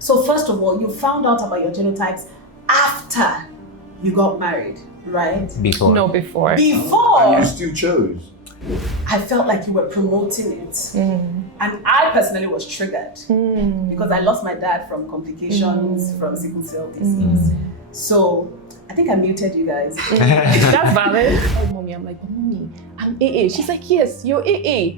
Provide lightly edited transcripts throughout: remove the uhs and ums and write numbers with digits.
So first of all, you found out about your genotypes after you got married, right? Before. No, before. Before. And you still chose. I felt like you were promoting it. And I personally was triggered because I lost my dad from complications from sickle cell disease. So I think I muted you guys. That's valid. Oh, mommy, I'm like, mommy, I'm AA. She's like, yes, you're AA.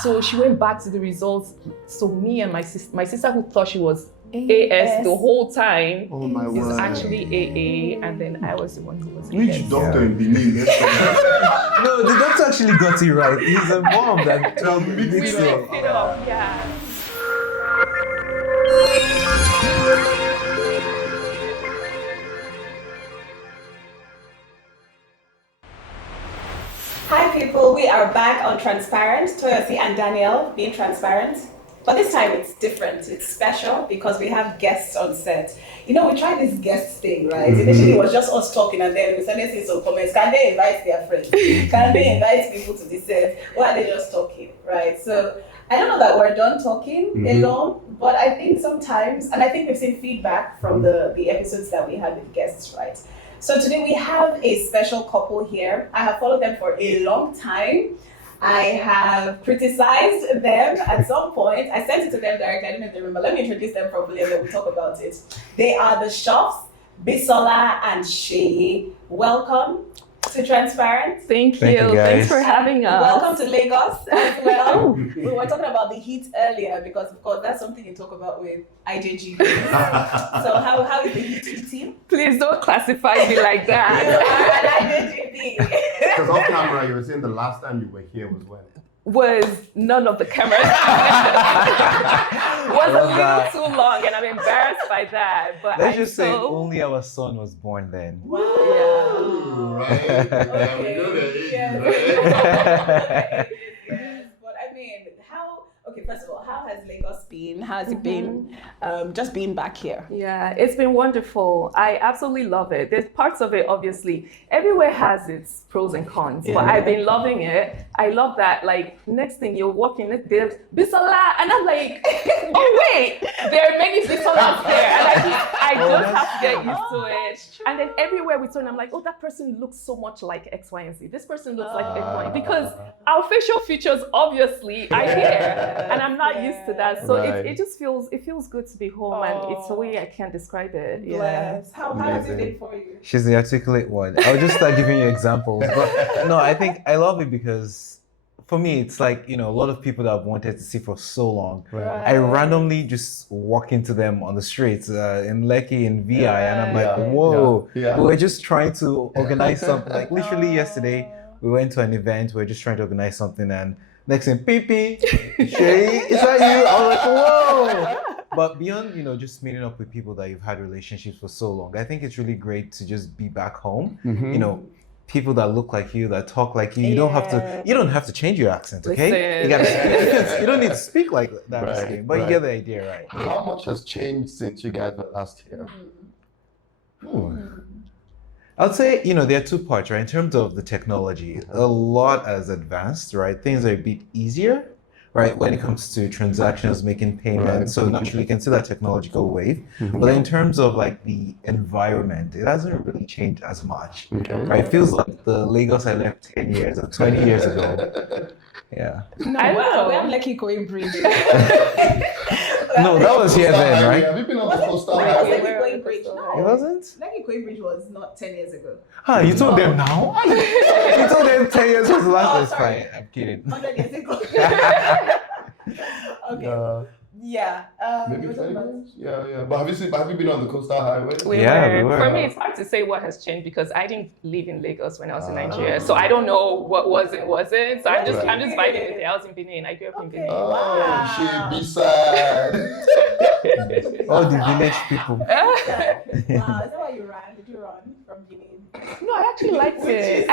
So she went back to the results. So me and my sister who thought she was AS the whole time is actually AA, and then I was the one who was Which AS. doctor in Benin? No, the doctor actually got it right. He's a mom that We mixed it up, yeah. Hi people, we are back on Transparent, Toyosi and Danielle being transparent. But this time it's different, it's special because we have guests on set. You know, we tried this guest thing, right? Initially it was just us talking and then we started seeing some comments. Can they invite their friends? Can they invite people to the set? Or are they just talking, right? So I don't know that we're done talking alone, but I think sometimes, and I think we've seen feedback from the episodes that we had with guests, right? So today we have a special couple here. I have followed them for a long time. I have criticized them at some point. I sent it to them directly. I don't know if they remember. Let me introduce them properly and then we'll talk about it. They are the Shofs, Bisola and Shay. Welcome to Transparent. Thank you. Thanks Thanks for having us. Welcome to Lagos as well. We were talking about the heat earlier because, of course, that's something you talk about with IJG. So how is the heat team? Please don't classify me like that. You are an IJGB. Because off camera, you were saying the last time you were here was when? Was none of the cameras. Was a little too long, and I'm embarrassed by that. But Let's just say only our son was born then. Wow. Ooh, right? Yeah, we know the age, right? Yes. But I mean, first of all, how has Lagos been? How has it been just being back here? Yeah, it's been wonderful. I absolutely love it. There's parts of it, obviously. Everywhere has its pros and cons, but I've been loving it. I love that, like, next thing you're walking, there's Bisola, and I'm like, oh wait, there are many Bisolas there, and I just have to get used to it. And then everywhere we turn, I'm like, oh, that person looks so much like X, Y, and Z. This person looks like X, Y, because our facial features obviously are here, and I'm not used to that. So it just feels good to be home, and it's a way I can't describe it. Yeah. How has it been for you? She's the articulate one. I'll just start giving you examples. But no, I think I love it because for me, it's like, you know, a lot of people that I've wanted to see for so long. Right. I randomly just walk into them on the streets in Lekki and VI, and I'm like, whoa. We're just trying to organize something. Like literally yesterday, we went to an event. We're just trying to organize something, and next thing, Pee, Shay, is that you? I was like, whoa. But beyond, you know, just meeting up with people that you've had relationships for so long, I think it's really great to just be back home. You know, people that look like you, that talk like you. You don't have to change your accent, okay? You don't need to speak like that, but you get the idea, right? How much has changed since you guys were last here? I'd say, you know, there are two parts, right? In terms of the technology, a lot has advanced, right? Things are a bit easier, right? When it comes to transactions, making payments. So naturally you can see that technological wave. But in terms of like the environment, it hasn't really changed as much, right? It feels like the Lagos I left 10 years or 20 years ago. Yeah. No, wow, we have Lekki Koyi Bridge. No, that was here then, right? Have you been on the coastal Lekki highway? Koyi Bridge. No. It wasn't? Lekki Koyi Bridge was not 10 years ago. Huh, you told them now? You told them 10 years was the last. That's fine. I'm kidding. 100 years ago. Okay. Yeah. Maybe 20 minutes? Yeah. But have you been on the coastal highway? We were. For me, it's hard to say what has changed because I didn't live in Lagos when I was in Nigeria, so I don't know what wasn't. So I'm just vibing with it. I was in Benin. I grew up in Benin. Oh, she be sad. All the village people. Wow, is that why you ran? Did you run from Benin? No, I actually liked it.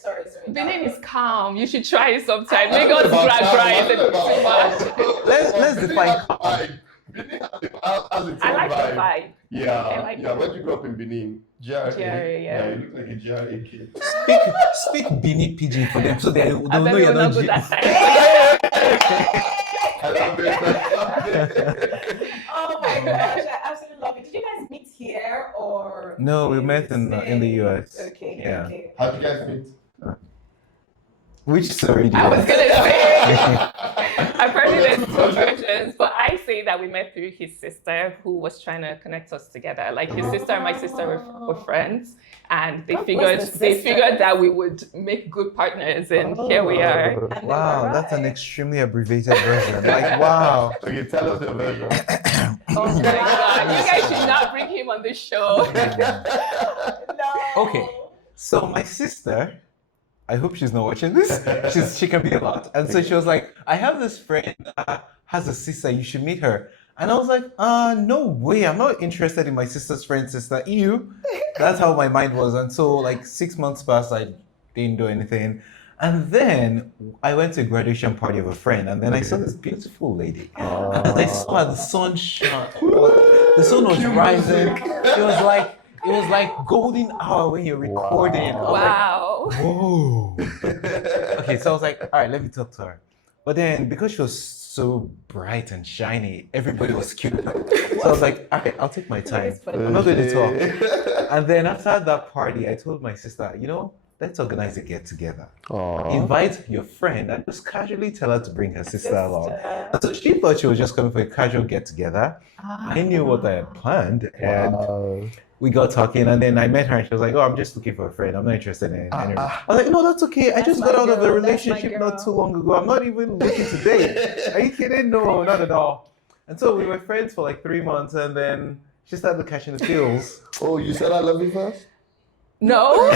Sorry. Benin is calm. You should try it sometime. Lagos dry is a bit too much. Let's define calm. I like the vibe. Yeah. When you grew up in Benin, GRA, yeah. You look like a GRA kid. Speak Benin Pidgin for them so they'll know you're not good at that. I love it. Oh my gosh, I absolutely love it. Did you guys meet here or? No, we met in the US. Okay. Yeah. Okay. How did you guys meet? Which story do I you was want? gonna say, apparently there's two versions, but I say that we met through his sister who was trying to connect us together. Like his sister and my sister were friends, and they What was figured the they sister? figured that we would make good partners, and here we are. And Wow, then that's an right. extremely abbreviated version. Like, wow. Okay, tell us your version. Oh my God, you guys should not bring him on the show. No. Okay. So my sister, I hope she's not watching this. She can be a lot. And so she was like, I have this friend that has a sister, you should meet her. And I was like, no way, I'm not interested in my sister's friend's sister. Ew. That's how my mind was. And so like 6 months passed, I didn't do anything. And then I went to a graduation party of a friend, and then I saw this beautiful lady. And as I saw her, the sun shone. The sun was rising. It was like golden hour when you're recording. Wow. Whoa. Okay, so I was like, all right, let me talk to her. But then because she was so bright and shiny, everybody was cute. So I was like, all right, I'll take my time. I'm not going to talk. And then after that party, I told my sister, let's organize a get together. Invite your friend and just casually tell her to bring her sister along. And so she thought she was just coming for a casual get together. I knew what I had planned, and we got talking, and then I met her and she was like, oh, I'm just looking for a friend. I'm not interested in anyone. I was like, no, that's okay. I just got out of a relationship not too long ago. I'm not even looking to date. Are you kidding? No, not at all. And so we were friends for like 3 months, and then she started catching the feels. Oh, you said I love you first? No.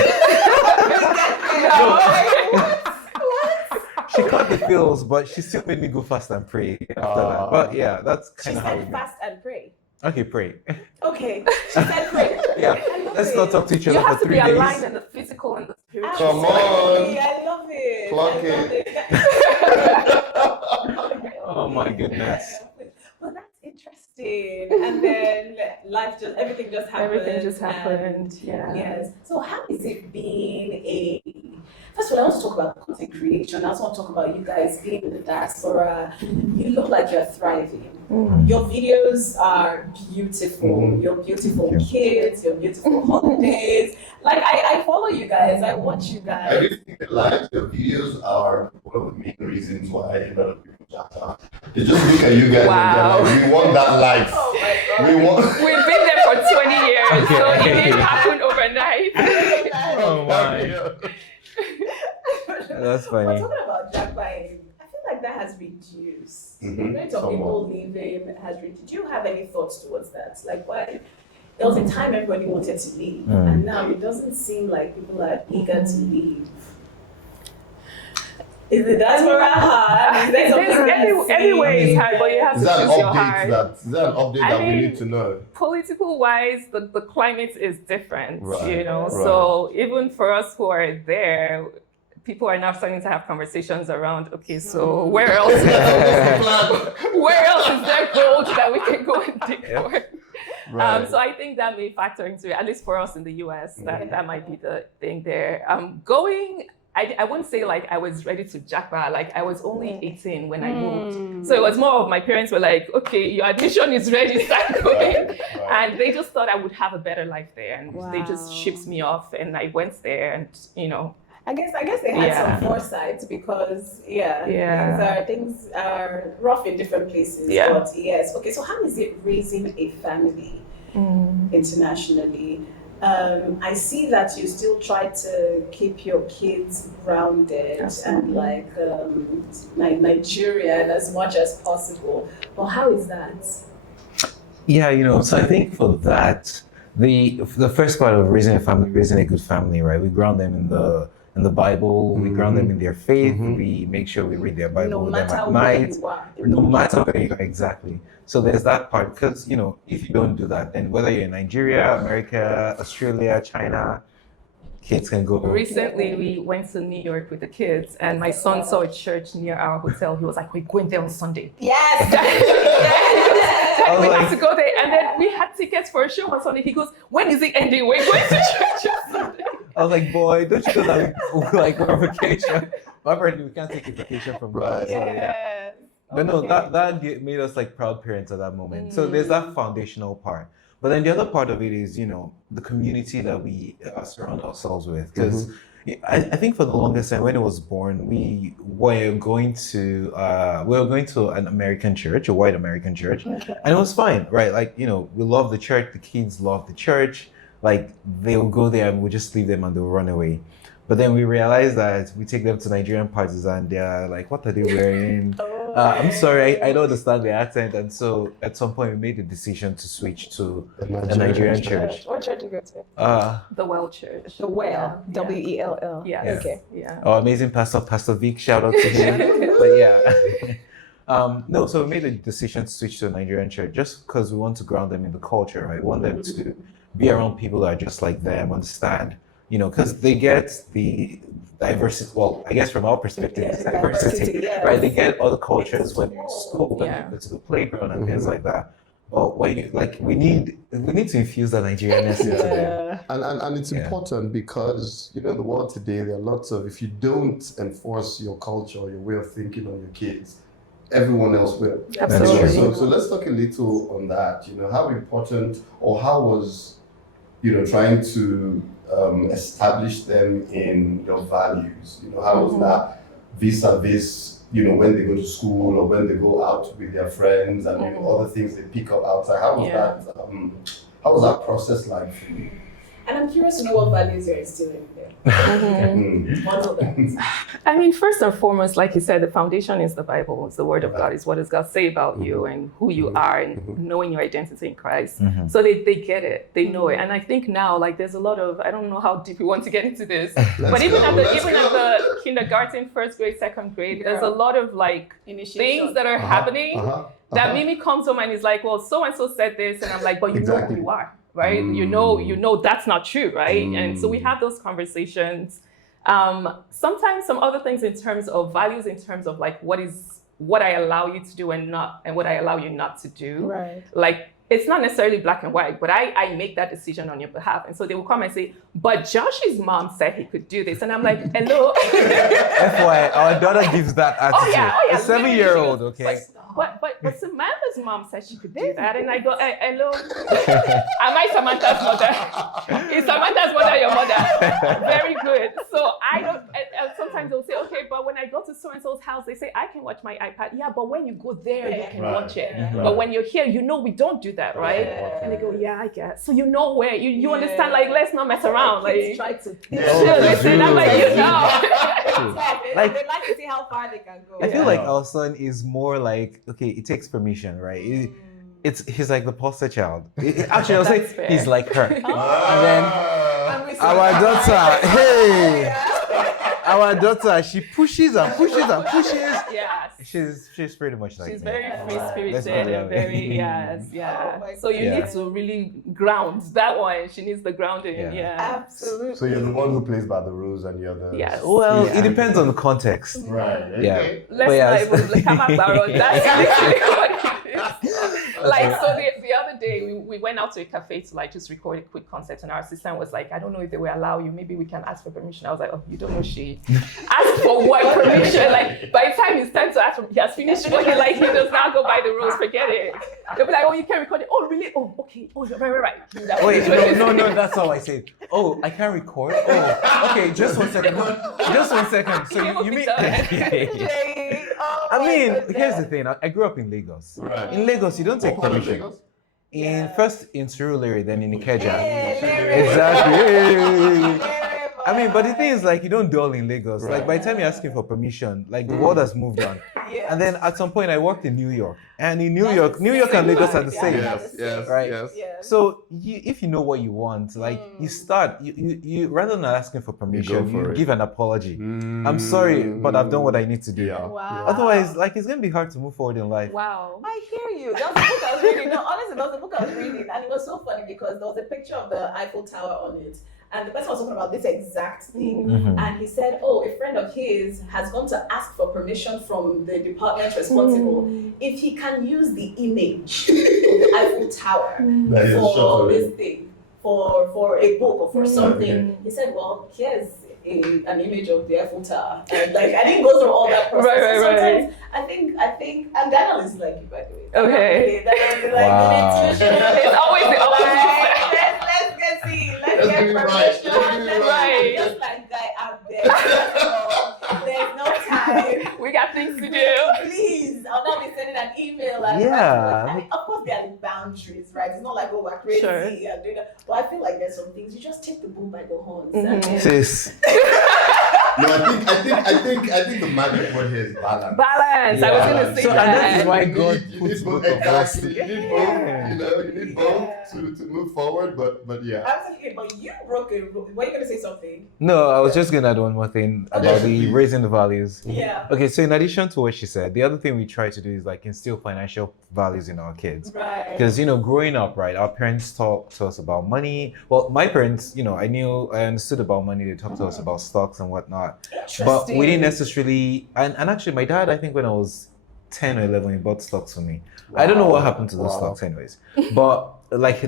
She caught the feels, but she still made me go fast and pray after that. But yeah, that's She kind of how we said met. fast and pray. Okay, pray. Okay. She said pray. Yeah, let's not talk to each You other have for to be 3 days. aligned in the physical and the spiritual. Come on. Absolutely, I love it. Clock I love it. Oh my goodness. Well, that's interesting. And then everything just happened. Everything just and- happened. Yeah. Yes. So how is it first of all, I want to talk about content creation. I also want to talk about you guys being in the diaspora. You look like you're thriving. Your videos are beautiful. Your beautiful kids, your beautiful holidays. Like I follow you guys. I watch you I guys. do think that the videos are one of the main reasons why a lot of people chat out. They just look at you guys Wow. and they're like, we want that life. Oh my God. We want. We've been there for 20 years, so it didn't happen overnight. Oh my. That's We're funny. talking about Jack buying. I feel like that has reduced. The Mhm, rate of somewhat. people leaving has reduced. Do you have any thoughts towards that? Like, why? There was a time everybody wanted to leave, and now it doesn't seem like people are eager to leave. Is the diaspora hard? Is there something Everywhere is hard, but you have Is to that an choose your update heart. is that an update I that we mean, need to know? Political wise, the climate is different, Right, right. So even for us who are there, people are now starting to have conversations around, okay, so where else is there gold that we can go and dig for? Right. So I think that may factor into it, at least for us in the US, that might be the thing there. I wouldn't say like I was ready to jackpot, like I was only 18 when I moved. So it was more of my parents were like, okay, your admission is ready, start going. Right. And they just thought I would have a better life there. And they just Wow. shipped me off and I went there and, I guess they had Yeah. some foresight because Yeah. things are rough in different places. Yeah. But yes, okay. So how is it raising a family internationally? I see that you still try to keep your kids grounded and like Nigerian as much as possible. But how is that? Yeah, so I think for that, the first part of raising a family, raising a good family, right? We ground them in the Bible, we ground them in their faith, we make sure we read their Bible No with them matter at where night. you are. No matter where you are, exactly. So there's that part, because, if you don't do that, then whether you're in Nigeria, America, Australia, China, kids can go. Recently, we went to New York with the kids and my son saw a church near our hotel. He was like, we're going there on Sunday. Yes. We like- have to go there. And then we had tickets for a show on Sunday. He goes, when is it ending? We're going to church on Sunday. I was like, boy, don't you know that we're on vacation? But apparently we can't take a vacation from Right. God. So, yeah. Yes. But no, Okay. that made us like proud parents at that moment. So there's that foundational part. But then the other part of it is, the community that we surround ourselves with. Because I think for the longest time when it was born, we were going to an American church, a white American church, and it was fine, right? Like, we love the church, the kids love the church. Like they'll go there and we'll just leave them and they'll run away. But then we realized that we take them to Nigerian parties and they're like, what are they wearing? I'm sorry, I don't understand the accent. And so at some point we made the decision to switch to a Nigerian church. What church do you go to? The Well Church. The Well. Yeah. W-E-L-L. Yes. Okay. Yeah. Our amazing Pastor Vic, shout out to him. But yeah. No, so we made the decision to switch to a Nigerian church just because we want to ground them in the culture, right? We want them to be around people that are just like them, understand, because they get the diversity. Well, I guess from our perspective, it's diversity, right? They get other cultures when they're in school, when they go to the playground and things like that. But when we need to infuse that Nigerianness into them. And it's important because the world today, there are lots of, if you don't enforce your culture or your way of thinking on your kids, everyone else will. Absolutely. So let's talk a little on that. How important, or how was trying to establish them in your values? How was that vis-a-vis, when they go to school or when they go out with their friends and other things they pick up outside? How was that process like for you? And I'm curious to know what values you're instilling there. Model that. I mean, first and foremost, like you said, the foundation is the Bible. It's the Word of God. It's what does God say about you and who you are and knowing your identity in Christ. So they get it. They know it. And I think now, like, there's a lot of, I don't know how deep we want to get into this, but even at the kindergarten, first grade, second grade, there's a lot of like things that are happening that Mimi comes home and is like, well, so-and-so said this. And I'm like, but you know who you are. Right? You know that's not true, right? And so we have those conversations. Sometimes some other things in terms of values, in terms of like what I allow you to do and what I allow you not to do. Right. Like it's not necessarily black and white, but I make that decision on your behalf. And so they will come and say, but Josh's mom said he could do this. And I'm like, hello. FYI, our daughter gives that attitude. A 7-year-old, okay? But Samantha's mom said she could do that. And I go, hello. Am I Samantha's mother? Is Samantha's mother your mother? Very good. So I don't, and sometimes they'll say, okay, but when I go to so-and-so's house, they say, I can watch my iPad. Yeah, but when you go there, you can watch it. But when you're here, we don't do that, right? And they go, yeah, I guess. So where, you understand, like, let's not mess around. Like, try to. Listen, I'm like, Like, they like to see how far they can go. I feel like our son is more like, okay, it takes permission, right? He's like the poster child. Actually, I'll say he's like her. And then our daughter, our daughter, she pushes and pushes and pushes. Yes. She's pretty much like she's me. very free-spirited and very So you need to really ground that one. She needs the grounding. Absolutely. So you're the one who plays by the rules and you're the... Yes. Well, it depends on the context. Right. Okay. Let's not even come up our That's literally what it is. Like, so the other day, we went out to a cafe to like just record a quick concert, and our assistant was like, I don't know if they will allow you. Maybe we can ask for permission. I was like, oh, you don't know she asked for what permission? Like, by the time it's time to ask for, he has finished working, like he does not go by the rules, forget it. They'll be like, oh, you can record it. Oh, really? Oh, okay. Oh, you're right. Wait, no, that's all I said. Oh, I can't record? Oh, okay, just 1 second. Just 1 second. So you mean... I mean, here's the thing. I grew up in Lagos. Right. In Lagos, you don't take permission. First in Surulere, then in Ikeja. Exactly. I mean, but the thing is, like, you don't dwell in Lagos. Right. Like, by the time you're asking for permission, like, the world has moved on. And then at some point, I worked in New York. And in New York and Lagos are the same. Yes. Right? Yes. So, if you know what you want, like, you start, you rather than asking for permission, you give an apology. I'm sorry, but I've done what I need to do. Wow. Otherwise, like, it's going to be hard to move forward in life. Wow. I hear you. That was the book I was reading. No, honestly, that was the book I was reading. And it was so funny because there was a picture of the Eiffel Tower on it. And the person was talking about this exact thing. And he said, oh, a friend of his has gone to ask for permission from the department responsible if he can use the image of the Eiffel Tower for this thing, for a book or for something. He said, well, here's an image of the Eiffel Tower. And like I didn't go through all that process. Right. Sometimes I think, and Daniel is like you, by the way. Okay. Daniel is like, Wow. It's always the opposite. Let's get Let's permission. do it right. Right. Just like guy out there. There's no time. We got things to do. Please, I'll not be sending an email. And Yeah. I mean, of course, there are boundaries, right? It's not like, oh, we're crazy Sure. and doing that. But I feel like there's some things you just take the bull by the horns. Mhm. And then- Sis. No, I think the magic word here is balance. Balance. I was Yeah. gonna say So, and that is that. why You God need puts both, both of us. exactly. You need both. You need both to move forward. But yeah. Absolutely, but you broke a rule. Were you going to say something? No, I was just gonna add one more thing about the raising the values. Yeah. Okay, so in addition to what she said, the other thing we try to do is like instill financial values in our kids. Right. Because, you know, growing up, right, our parents talk to us about money. Well, my parents, you know, I understood about money. They talked to us about stocks and whatnot. But we didn't necessarily, and actually my dad, I think when I was 10 or 11, he bought stocks for me. I don't know what happened to those stocks anyways. But like,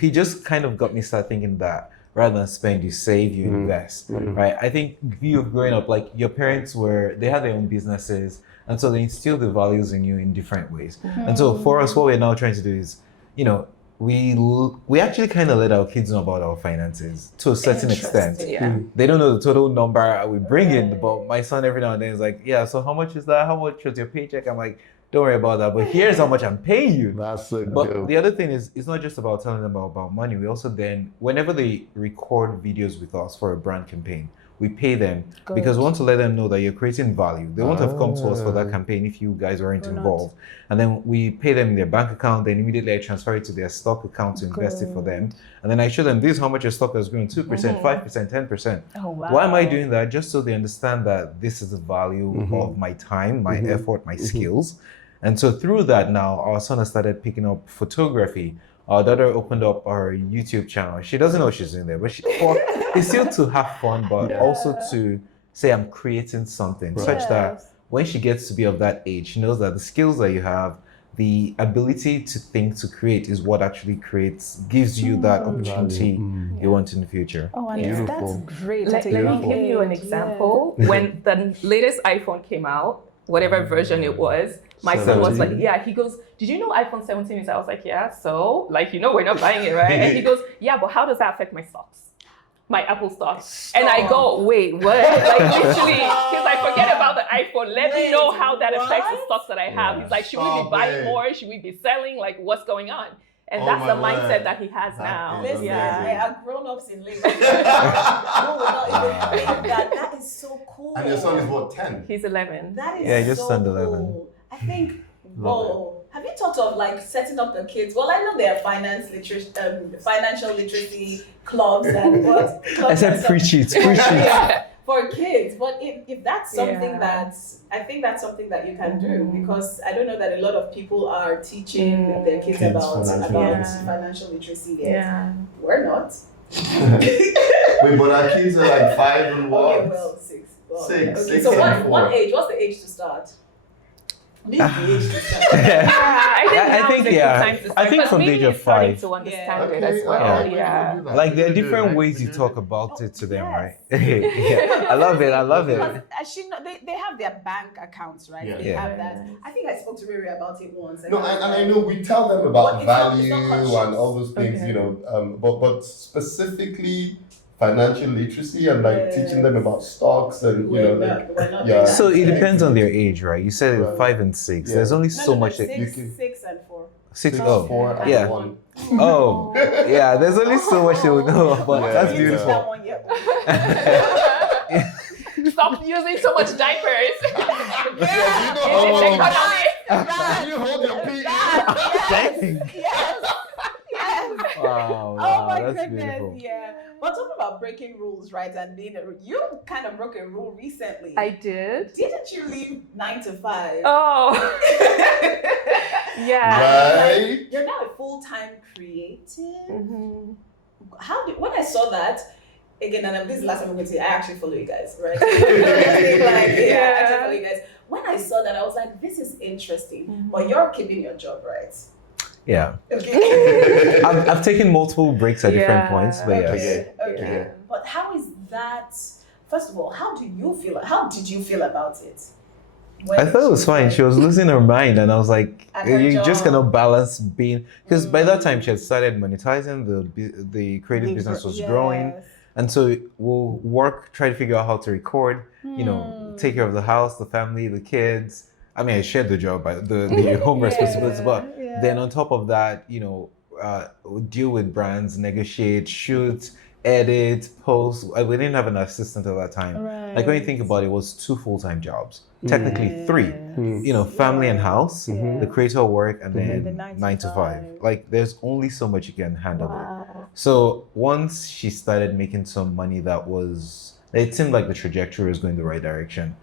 he just kind of got me start thinking that rather than spend, you save, you invest, right? I think view of growing up, like your parents they had their own businesses. And so they instill the values in you in different ways. And so for us, what we're now trying to do is, you know, we actually kind of let our kids know about our finances to a certain extent. Yeah. They don't know the total number we bring in, but my son every now and then is like, yeah, so how much is that? How much was your paycheck? I'm like, don't worry about that, but here's how much I'm paying you. That's so But good. the other thing is, it's not just about telling them about money. We also then, whenever they record videos with us for a brand campaign, we pay them because we want to let them know that you're creating value. They won't have come to us for that campaign if you guys weren't involved. And then we pay them in their bank account, then immediately I transfer it to their stock account to invest it for them. And then I show them this is how much your stock has grown, 2%, 5%, 10%. Oh, wow. Why am I doing that? Just so they understand that this is the value of my time, my effort, my skills. And so through that now, our son has started picking up photography. Our daughter opened up our YouTube channel. She doesn't know what she's doing there, but it's still to have fun, but also to say I'm creating something such that when she gets to be of that age, she knows that the skills that you have, the ability to think, to create is what actually gives you that opportunity you want in the future. Oh, and Beautiful. that's great. Let at a young me give you an age, example. When the latest iPhone came out, whatever version it was, my son was like, 17? yeah, he goes, did you know iPhone 17 is? I was like, yeah, so, like, you know, we're not buying it, right? And he goes, yeah, but how does that affect my stocks? My Apple stocks. And I go, wait, what? Like, literally, because I forget about the iPhone. Let me know how that affects the stocks that I have. Yeah. He's like, should we be buying more? Should we be selling? Like, what's going on? And Oh that's my the mindset word. that he has now. Listen, Yeah. they are grown-ups in Lagos. No, we're not even think that. That is so cool. And your son is what, 10? He's 11. That is Yeah, he just so turned 11. cool. I think, whoa. Have you thought of like setting up the kids? Well, I know there are financial literacy clubs and what? I said preach it, preach it. Yeah, for kids. But if that's something Yeah. I think that's something that you can do because I don't know that a lot of people are teaching their kids about financial literacy yet. Yeah. We're not. Wait, but our kids are like 5 and what? Okay, well, 6. Well, Six, Okay, 6 so and what 4. age? What's the age to start? Leave the age to start. I think yeah. now is a good time to start. I think But from the maybe age of he's starting 5. to understand Yeah. it as well. Yeah. Yeah. Like there are different ways you talk about it to them, Yes. right? Yeah. I love it. I love it. Because they have their bank accounts, right? Yeah. They Yeah. have that. I think I spoke to Riri about it once. No, and I know we tell them about But it's not value conscious. and all those things, Okay. you know, but specifically financial literacy and like teaching them about stocks and, you know, like, we're not yeah. doing that. So it depends on their age, right? You said Right. 5 and 6. Yeah. There's only No, so no, much. six, you can- 6 and 4. 6. 6, Oh, 4, and yeah. 1. Oh, yeah. There's only so much they will know, but Yeah, that's yeah. beautiful. That one, yeah. Stop using so much diapers. Yeah, It's you know economic. Can you hold your pee? Dang. Yes. Wow, Oh my that's goodness, beautiful. yeah. But talking about breaking rules, right? And being you kind of broke a rule recently. I did. Didn't you leave 9 to 5? Oh, yeah. Right? You're now a full-time creative. Mhm. When I saw that, again, and this is the last time I'm going to say, I actually follow you guys, right? I actually follow you guys. When I saw that, I was like, this is interesting. But you're keeping your job, right? Yeah. Okay. I've taken multiple breaks at different Yeah. points, but yeah. Okay. Yeah. But how is that first of all, how did you feel about it? I thought it was fine. She was losing her mind, and I was like, At her you just job. cannot balance being, because by that time she had started monetizing, the creative business was growing, and so we'll try to figure out how to record, take care of the house, the family, the kids. I mean, I shared the job, the home responsibilities, but then on top of that, deal with brands, negotiate, shoot, edit, post. We didn't have an assistant at that time. Like when you think about it, it was 2 full-time jobs. Technically 3. Family and house, the creator work, and then the 9 to 5. Like there's only so much you can handle. So once she started making some money it seemed like the trajectory was going the right direction.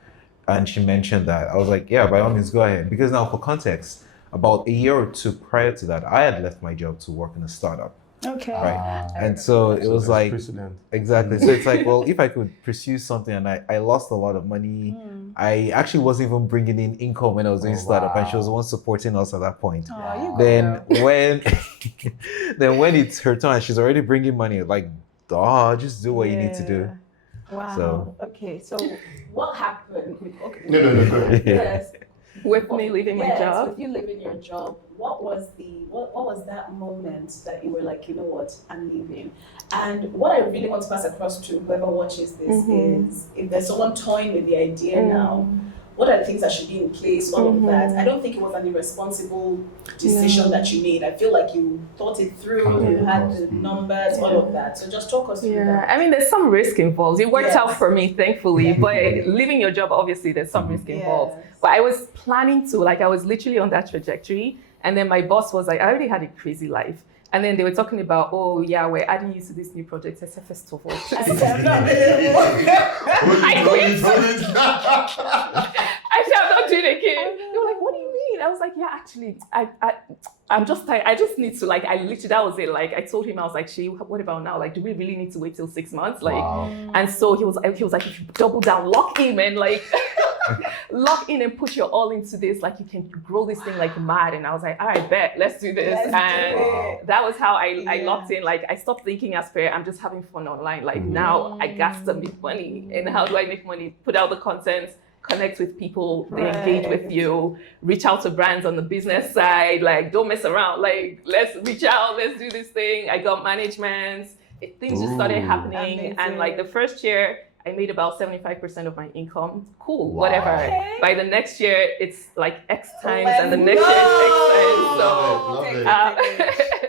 And she mentioned that. I was like, yeah, by all means, go ahead. Because now for context, about a year or 2 prior to that, I had left my job to work in a startup. Okay. Right. And so it was like, precedent. exactly. So it's like, well, if I could pursue something, and I lost a lot of money, I actually wasn't even bringing in income when I was doing startup, and she was the one supporting us at that point. Then when it's her turn, she's already bringing money. Like, just do what you need to do. Wow. So, okay. So what happened? Okay. No, go ahead. Yes. With me leaving my job. With you leaving your job, what was that moment that you were like, you know what, I'm leaving? And what I really want to pass across to whoever watches this is, if there's someone toying with the idea now, what are the things that should be in place, all of that. I don't think it was an irresponsible decision that you made. I feel like you thought it through, you had the numbers, all of that. So just talk us through that. I mean, there's some risk involved. It worked out for me, thankfully, but leaving your job, obviously, there's some risk involved. But I was planning to, I was literally on that trajectory. And then my boss was like, I already had a crazy life. And then they were talking about, oh yeah, we're adding you to this new project. I said, first of all, I said, I'm not doing it again. They were like, what do you mean? I was like, yeah, actually, I'm just tired. I just need to, I literally, that was it. I told him, I was like, what about now? Do we really need to wait till 6 months? And so he was like, if you double down, lock in, man, lock in and put your all into this. You can grow this thing like mad. And I was like, all right, bet, let's do this. That was how I locked in. I stopped thinking as per I'm just having fun online. Now I got to make money. And how do I make money? Put out the content, connect with people, they engage with you, reach out to brands on the business side. Don't mess around. Let's reach out, let's do this thing. I got management. Things just started happening. Amazing. And the first year, I made about 75% of my income. Cool, whatever. Okay. By the next year, it's X times, and the next year it's X times. So,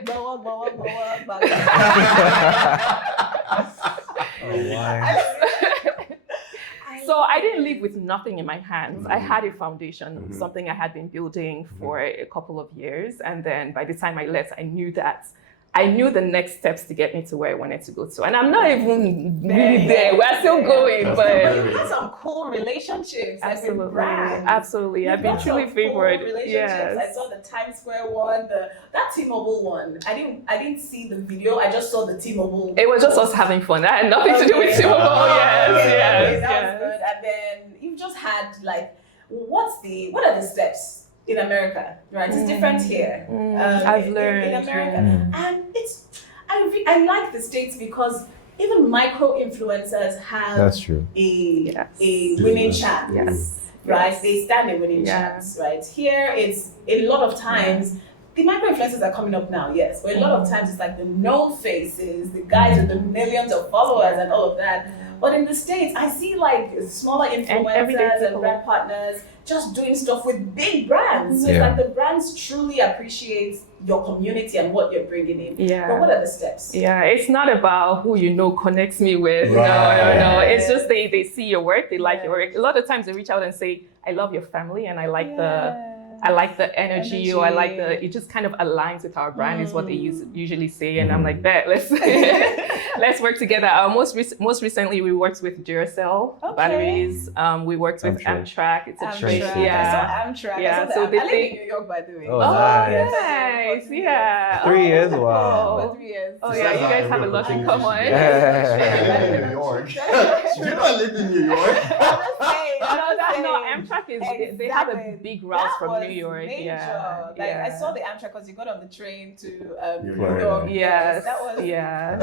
go up. So I didn't leave with nothing in my hands. I had a foundation, something I had been building for a couple of years. And then by the time I left, I knew the next steps to get me to where I wanted to go to. And I'm not even really there. We're still going, but you've got some cool relationships. Absolutely. I've been truly favored. Yes. I saw the Times Square one, that T-Mobile one. I didn't see the video. I just saw the T-Mobile. It was just us having fun. That had nothing to do with T-Mobile. Yes. That was good. And then you've just had what are the steps? In America, right? It's different here. I've learned in America, and I like the States because even micro influencers have a winning chance. Right? They stand a winning chance. Right? Here, it's a lot of times. The micro influencers are coming up now, yes, but a lot of times it's the known faces, the guys with the millions of followers and all of that. But in the States, I see smaller influencers and brand partners just doing stuff with big brands. So it's the brands truly appreciate your community and what you're bringing in. Yeah. But what are the steps? Yeah, it's not about who connects me with. Right. No. It's just they see your work, they like your work. A lot of times they reach out and say, I love your family and I like the energy, or it just kind of aligns with our brand is what they usually say. And I'm like, bet, let's work together. Most recently, we worked with Duracell batteries. We worked with Amtrak. It's a train. Yeah. I saw Amtrak. Yeah. I live in New York, by the way. Oh, nice. Yeah. 3 years? Wow. 3 years. Oh, yeah. You guys have a lot in common. I live in New York. You know I live in New York. No, Amtrak is, they have a big route from New York. Major. Yeah. I saw the Amtrak because you got on the train to New York. Yes. That was yeah.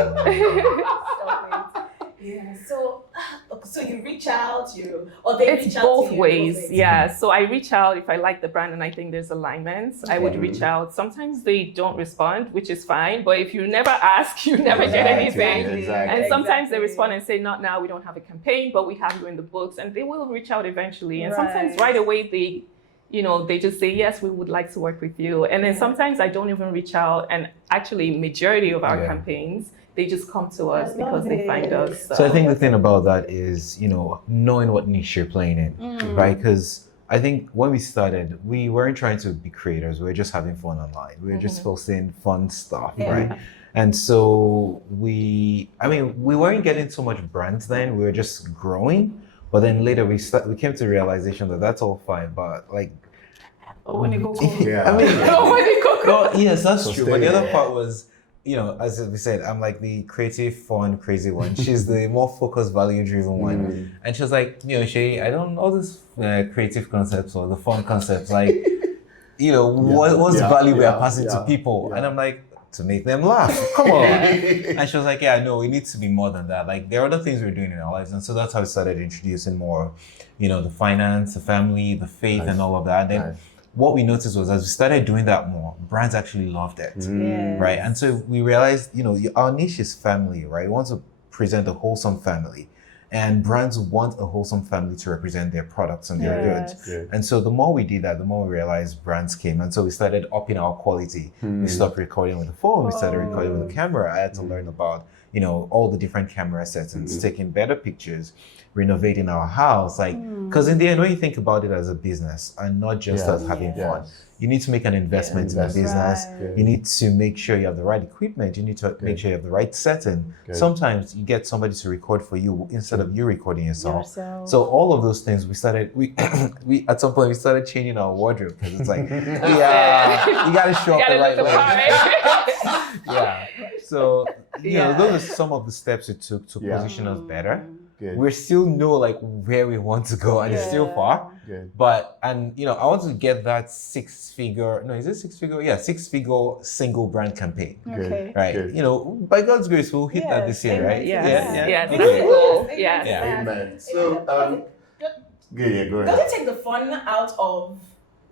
Yeah. So you reach out, or they It's reach out both to you. ways, yeah. So I reach out if I like the brand and I think there's alignments. I would reach out. Sometimes they don't respond, which is fine. But if you never ask, you never get anything. And sometimes they respond and say, "Not now. We don't have a campaign, but we have you in the books." And they will reach out eventually. And sometimes right away they just say, "Yes, we would like to work with you." And then sometimes I don't even reach out. And actually, majority of our campaigns, they just come to us because they find us. So I think the thing about that is, knowing what niche you're playing in, right? Because I think when we started, we weren't trying to be creators. We were just having fun online. We were just posting fun stuff, right? And so we weren't getting so much brands then. We were just growing. But then later we came to the realization that that's all fine, but like, when you go cool. Yes, that's true. But the other part was, as we said, I'm like the creative, fun, crazy one. She's the more focused, value-driven one. And she was like, Shay, I don't know this creative concepts or the fun concepts. Like, what's value we are passing to people? And I'm like, to make them laugh. Come on. And she was like, yeah, no, it needs to be more than that. Like, there are other things we're doing in our lives. And so that's how we started introducing more, the finance, the family, the faith, and all of that. And then what we noticed was as we started doing that more, brands actually loved it, right? And so we realized, our niche is family, right? We want to present a wholesome family, and brands want a wholesome family to represent their products and their goods. And so the more we did that, the more we realized brands came. And so we started upping our quality. We stopped recording with the phone. We started recording with the camera. I had to learn about, all the different camera settings, taking better pictures, renovating our house. Like, because in the end, when you think about it as a business and not just as having fun, you need to make an investment in the business. You need to make sure you have the right equipment. You need to make sure you have the right setting. Sometimes you get somebody to record for you instead of you recording yourself. So all of those things, we at some point we started changing our wardrobe because it's like, you gotta show up the right way. So those are some of the steps it took to position us better. We still know like where we want to go, and it's still far. But I want to get that six-figure single brand campaign. Right. By God's grace, we'll hit that this year, right? That's the goal. Amen. So go ahead. Does it take the fun out of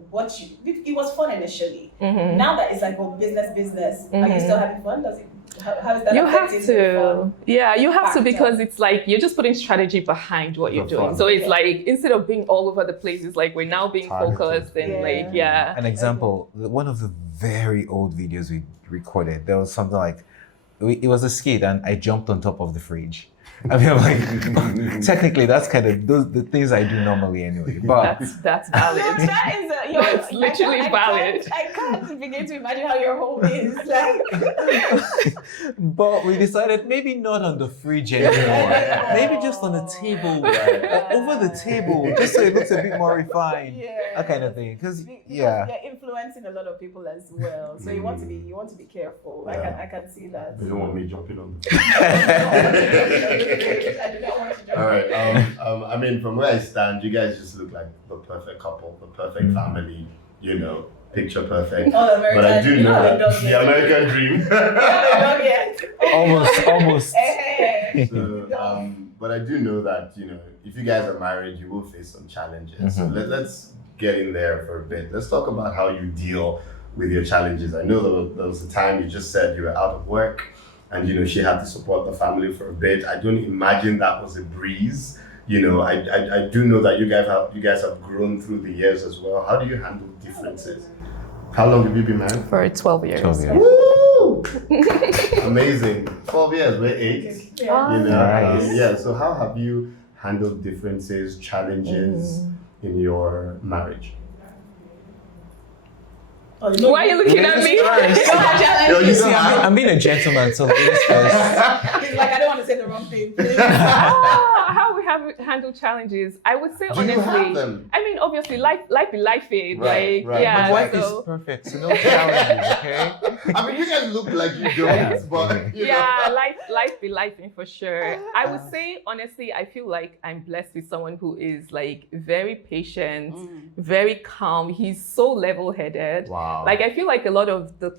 what it was fun initially? Now that it's like business, are you still having fun? Does it? How is that? You have to, you have to, because it's like you're just putting strategy behind what you're doing. So it's like instead of being all over the place, it's like we're now being focused and An example, one of the very old videos we recorded, there was something like, it was a skit and I jumped on top of the fridge. I mean, I'm like, technically, that's kind of the things I do normally anyway. But that's valid. So that is it's literally valid. I can't begin to imagine how your home is like. But we decided maybe not on the fridge anymore. Maybe just on the table, over the table, just so it looks a bit more refined. That kind of thing. Because you're influencing a lot of people as well, so you want to be careful. I can see that. You don't want me jumping on the I do not want to jump. All right. I mean, from where I stand, you guys just look like the perfect couple, the perfect family. Picture perfect. But I do know that the American dream. Almost. So, but I do know that if you guys are married, you will face some challenges. So let's get in there for a bit. Let's talk about how you deal with your challenges. I know there was a time you just said you were out of work. And she had to support the family for a bit. I don't imagine that was a breeze. I do know that you guys have grown through the years as well. How do you handle differences? How long have you been married? For 12 years. 12 years. Woo! Amazing. 12 years, we're 8. Nice. So how have you handled differences, challenges in your marriage? Why are you looking at me? I'm being a gentleman, so ladies first. He's like, I don't want to say the wrong thing. How we have handled challenges, I would say honestly. You have them? I mean, obviously, life be lifing. Right. My wife is perfect, so no challenges, okay? I mean, you guys look like you don't, but life be lifing for sure. I would say honestly, I feel like I'm blessed with someone who is like very patient, very calm. He's so level-headed. Wow. Like I feel like a lot of the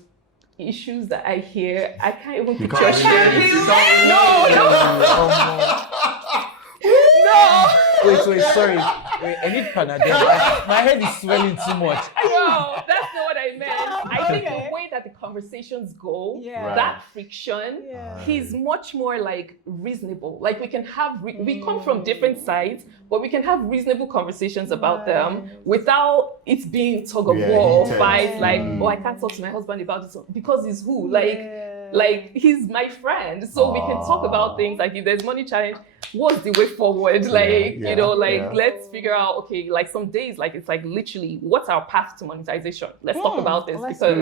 issues that I hear, I can't even You picture can't sharing. relate. You can't No, no. Wait, sorry. Wait, I need Panadol. My head is swelling too much. No, that's not what I meant. I think Okay. the way that the conversations go, Yeah. that friction, Yeah. he's much more like reasonable. Like we can have, we come from different sides, but we can have reasonable conversations about them without it being tug of war, intense. fights. Like, oh, I can't talk to my husband about this because he's who? Like he's my friend, so we can talk about things like if there's money challenge, what's the way forward? Like Yeah, you know, like yeah. let's figure out. Okay, like some days, like it's like literally, what's our path to monetization? Let's talk about this because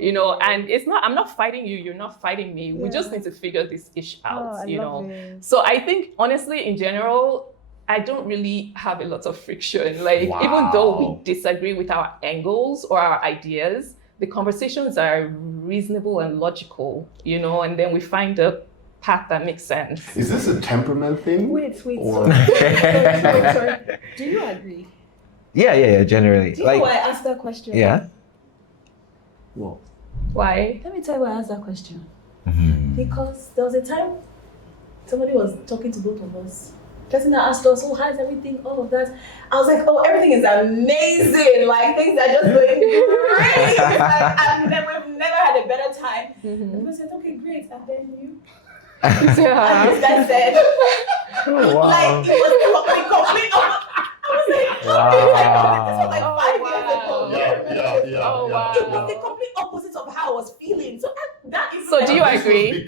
you know, and it's not. I'm not fighting you. You're not fighting me. We just need to figure this ish out. You know. So I think honestly, in general, I don't really have a lot of friction. Like even though we disagree with our angles or our ideas, the conversations are reasonable and logical, you know, and then we find a path that makes sense. Is this a temperament thing? Wait. Or- Sorry. Do you agree? Yeah, generally. Do you know why I asked that question? Yeah. Well, Why? Let me tell you why I asked that question. Because there was a time somebody was talking to both of us. Person that asked us, oh, how's everything? All of that. I was like, oh, everything is amazing. Like, things are just going great. And then we've never had a better time. And the person said, okay, great. And then you. And this guy said, like, it was the complete I was like, this was like 5 years ago. yeah. Oh, wow. It was the complete opposite of how I was feeling. So that is. So do you This agree?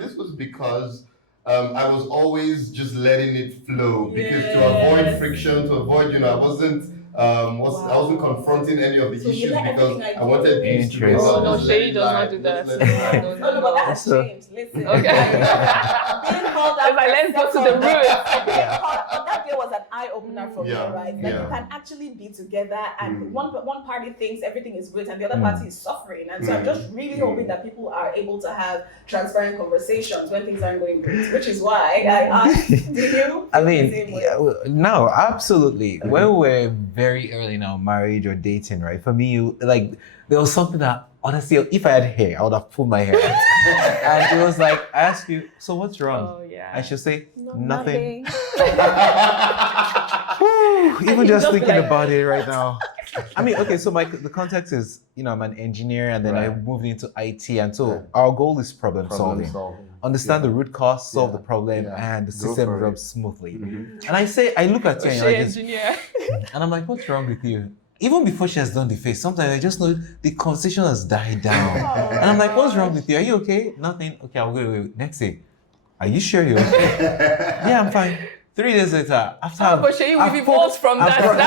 this was because I was always just letting it flow because to avoid friction, to avoid, I wasn't I wasn't confronting any of the So you issues let because everything I wanted peace to Interesting. Oh, no, just Shay let it does lie. not do that. Just let it lie. No, but that's So- changed. Listen. Okay. Being called out It's like, let's go to the root. That day was an eye opener for me, Yeah, right? Like yeah. you can actually be together, and one party thinks everything is great, and the other Mm. party is suffering. And so I'm just really hoping that people are able to have transparent conversations when things aren't going great. Which is why I asked, do you? I feel the mean, same way? no, absolutely. When we're very early in our marriage or dating, right? For me, like, there was something that, honestly, if I had hair, I would have pulled my hair out. And it was like, I ask you, so what's wrong? Oh, yeah. I should say, No, nothing. And Even you just just thinking like- about it right now. I mean, okay, so the context is, I'm an engineer and then I Right. moved into IT. And so our goal is problem solving. Understand the root cause, solve the problem, and the Go system for it. runs smoothly. And I look at you and, Shay you're like this, engineer. and I'm like, what's wrong with you? Even before she has done the face, sometimes I just know the conversation has died down. And I'm like, what's wrong with you? Are you okay? Nothing. Okay, I'll wait. Next day, are you sure you're okay? Yeah, I'm fine. 3 days later, after Oh, but Shay, we've evolved from that. That's what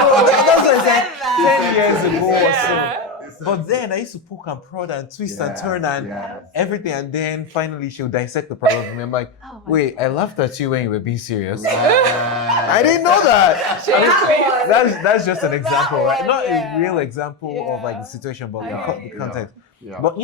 I said That. 10 years ago or Yeah. so. But then I used to poke and prod and twist and turn and everything. And then finally she'll dissect the problem for me. I'm like, wait, I laughed at you when you were being serious. I didn't know that. Shay, That's just an That example, right? one, Not yeah. a real example of like the Yeah. situation, but I the hear you. context. Yeah. But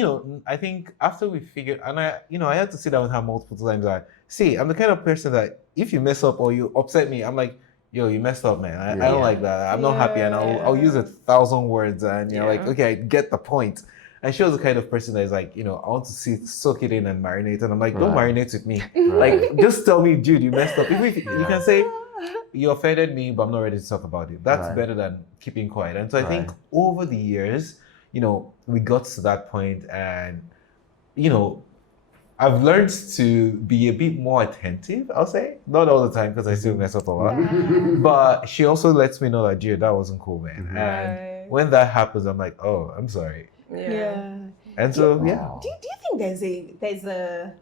I think after we figured, and I had to sit down with her multiple times. See, I'm the kind of person that if you mess up or you upset me, I'm like, yo, you messed up, man. I don't like that. I'm not happy, and I'll use 1,000 words, and you're like, okay, I get the point. And she was the kind of person that is like, I want to soak it in and marinate, and I'm like, don't marinate with me. Like, just tell me, dude, you messed up. If you can say, you offended me, but I'm not ready to talk about it. That's better than keeping quiet. And so I think over the years, we got to that point, and I've learned to be a bit more attentive, I'll say. Not all the time, because I still mess up a lot. But she also lets me know that, dude, that wasn't cool, man. And when that happens, I'm like, oh, I'm sorry. Yeah. And so, Do you think there's a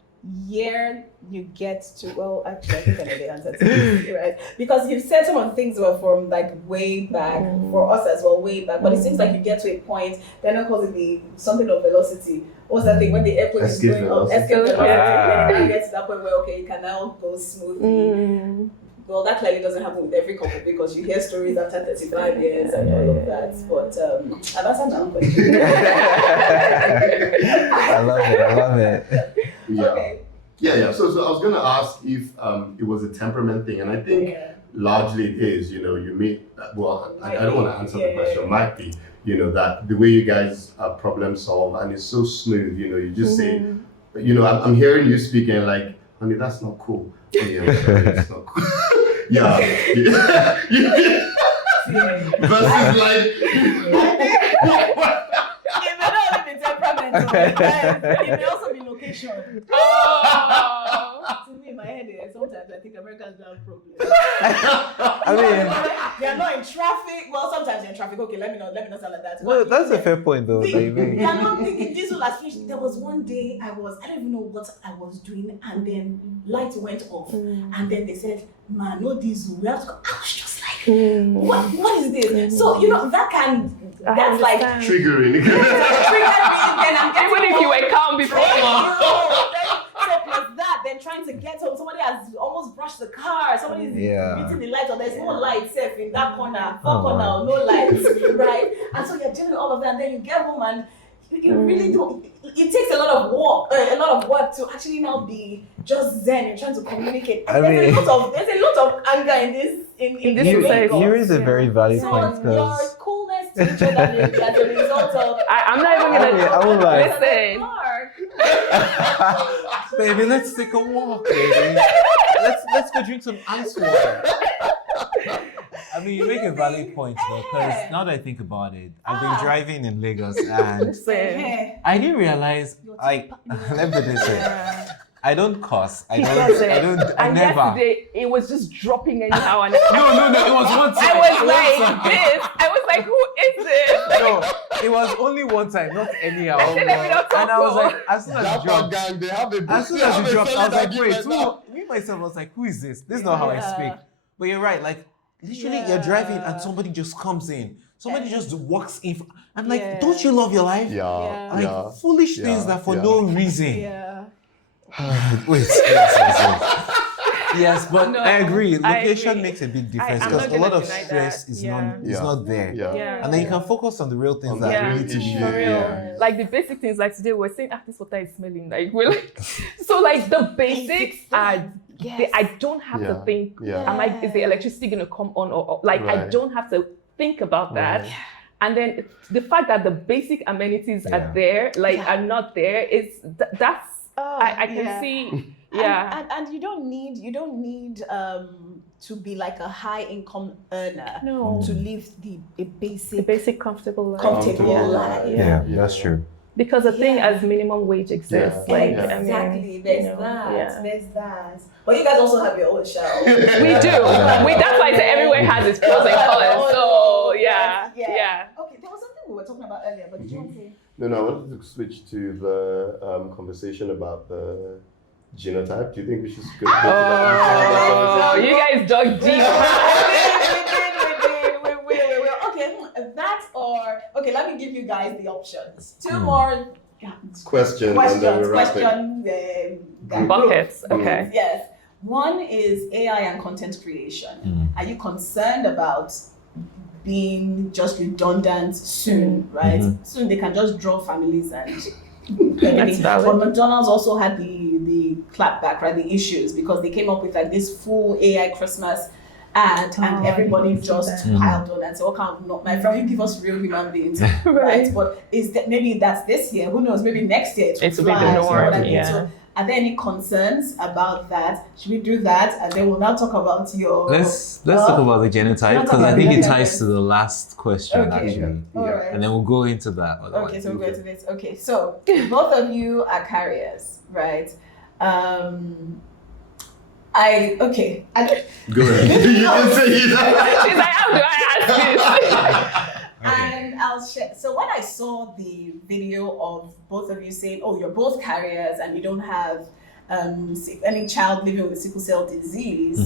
year you get to, well, actually, I think I know the answer to this, right? Because you've said some of the things were from like way back, for us as well, way back, but it seems like you get to a point, they're not calling the something of velocity. What's that thing when the airplane is Escape going up? velocity. Escape velocity. Yeah. Then you get to that point where, okay, you can now go smoothly. Well, that clearly doesn't happen with every couple because you hear stories after 35 years and all of that. But I've answered my own question. I love it. Yeah. Okay. Yeah. So I was gonna ask if it was a temperament thing, and I think largely it is. You meet. Well, I don't want to answer the question. Might be. that the way you guys problem solve, and it's so smooth, you just say, I'm hearing you speaking like, honey, that's not cool. Oh, yeah, it's not cool. yeah. Versus like, It may not only be temperament, it may also be location. To me, in my head, sometimes I think Americans don't have problems. They are not in traffic. Well, sometimes they're in traffic. Okay, let me not sound like that. Well, that's a fair point, though. They are not thinking diesel has finished. There was one day I don't even know what I was doing, and then lights went off, and then they said, "Man, no diesel. We have to go." I was just like, what is this? So that's like triggering. Then I'm getting Even if you were calm before. So plus that, then trying to get home, somebody has almost brushed the car, somebody's beating the light, or there's no light safe in that corner, corner, or no lights, right? And so you're doing all of that, and then you get home and you really don't. It takes a lot of work to actually now be just zen and trying to communicate. There's a lot of anger in this vehicle. Here is a very valid point, So your because coolness to each other as a result of. I'm not even gonna. I won't lie. Listen. Baby, let's take a walk, baby. Let's go drink some ice water. I mean, you make a valid point, though, because now that I think about it, I've been driving in Lagos, and I didn't realize. Let me put this way. I don't cuss. I never. Yesterday, it was just dropping anyhow. And No, it was one time. I was like, who is this? No, it was only one time, not anyhow. Let me not talk And I was more. like, as soon as it dropped, I was like, wait, me myself, I was like, who is this? This is not how I speak. But you're right, like, literally, you're driving and somebody just comes in. Somebody just walks in. I'm like, don't you love your life? Like, foolish things that for no reason. Wait. Yes, but No, I agree. I Location agree. makes a big I'm difference, not because a gonna lot of deny stress that. is Yeah. not there. Yeah. And then you can focus on the real things that Yeah. really teach you. For real. Like the basic things, like today we're saying, this water is smelling. Like we're like, so like the basics are. I don't have to think. Is the electricity gonna come on or like I don't have to think about that. And then the fact that the basic amenities are there, like are not there, is that's I can see. Yeah. And you don't need to be like a high income earner to live a basic comfortable life. life. Yeah, that's true. Because the thing as minimum wage exists. Like exactly. There's that. But you guys also have your own show. We do. That's why I say everywhere has its pros and cons. So yeah. Okay, there was something we were talking about earlier, but did you want to say? No, I wanted to switch to the conversation about the genotype. Do you think we should go to that? Oh, you guys dug deep. We will. Okay, let me give you guys the options. Two more questions. Buckets. Okay. Yes. One is AI and content creation. Are you concerned about being just redundant soon, right? Soon they can just draw families and everything. But McDonald's also had the clapback, right? The issues, because they came up with like this full AI Christmas ad, and everybody just piled on and said, "What kind of my friend, you give us real human beings, right?" But maybe that's this year? Who knows? Maybe next year it will be the norm. So, are there any concerns about that? Should we do that? And then we'll now talk about your. Let's talk about the genotype, because I think it ties to the last question actually. All right. And then we'll go into that. Okay, so we'll go into this. Okay, so both of you are carriers, right? Go ahead. You can say it. She's like, how do I ask this? And I'll share. So when I saw the video of both of you saying, "Oh, you're both carriers and you don't have any child living with sickle cell disease,"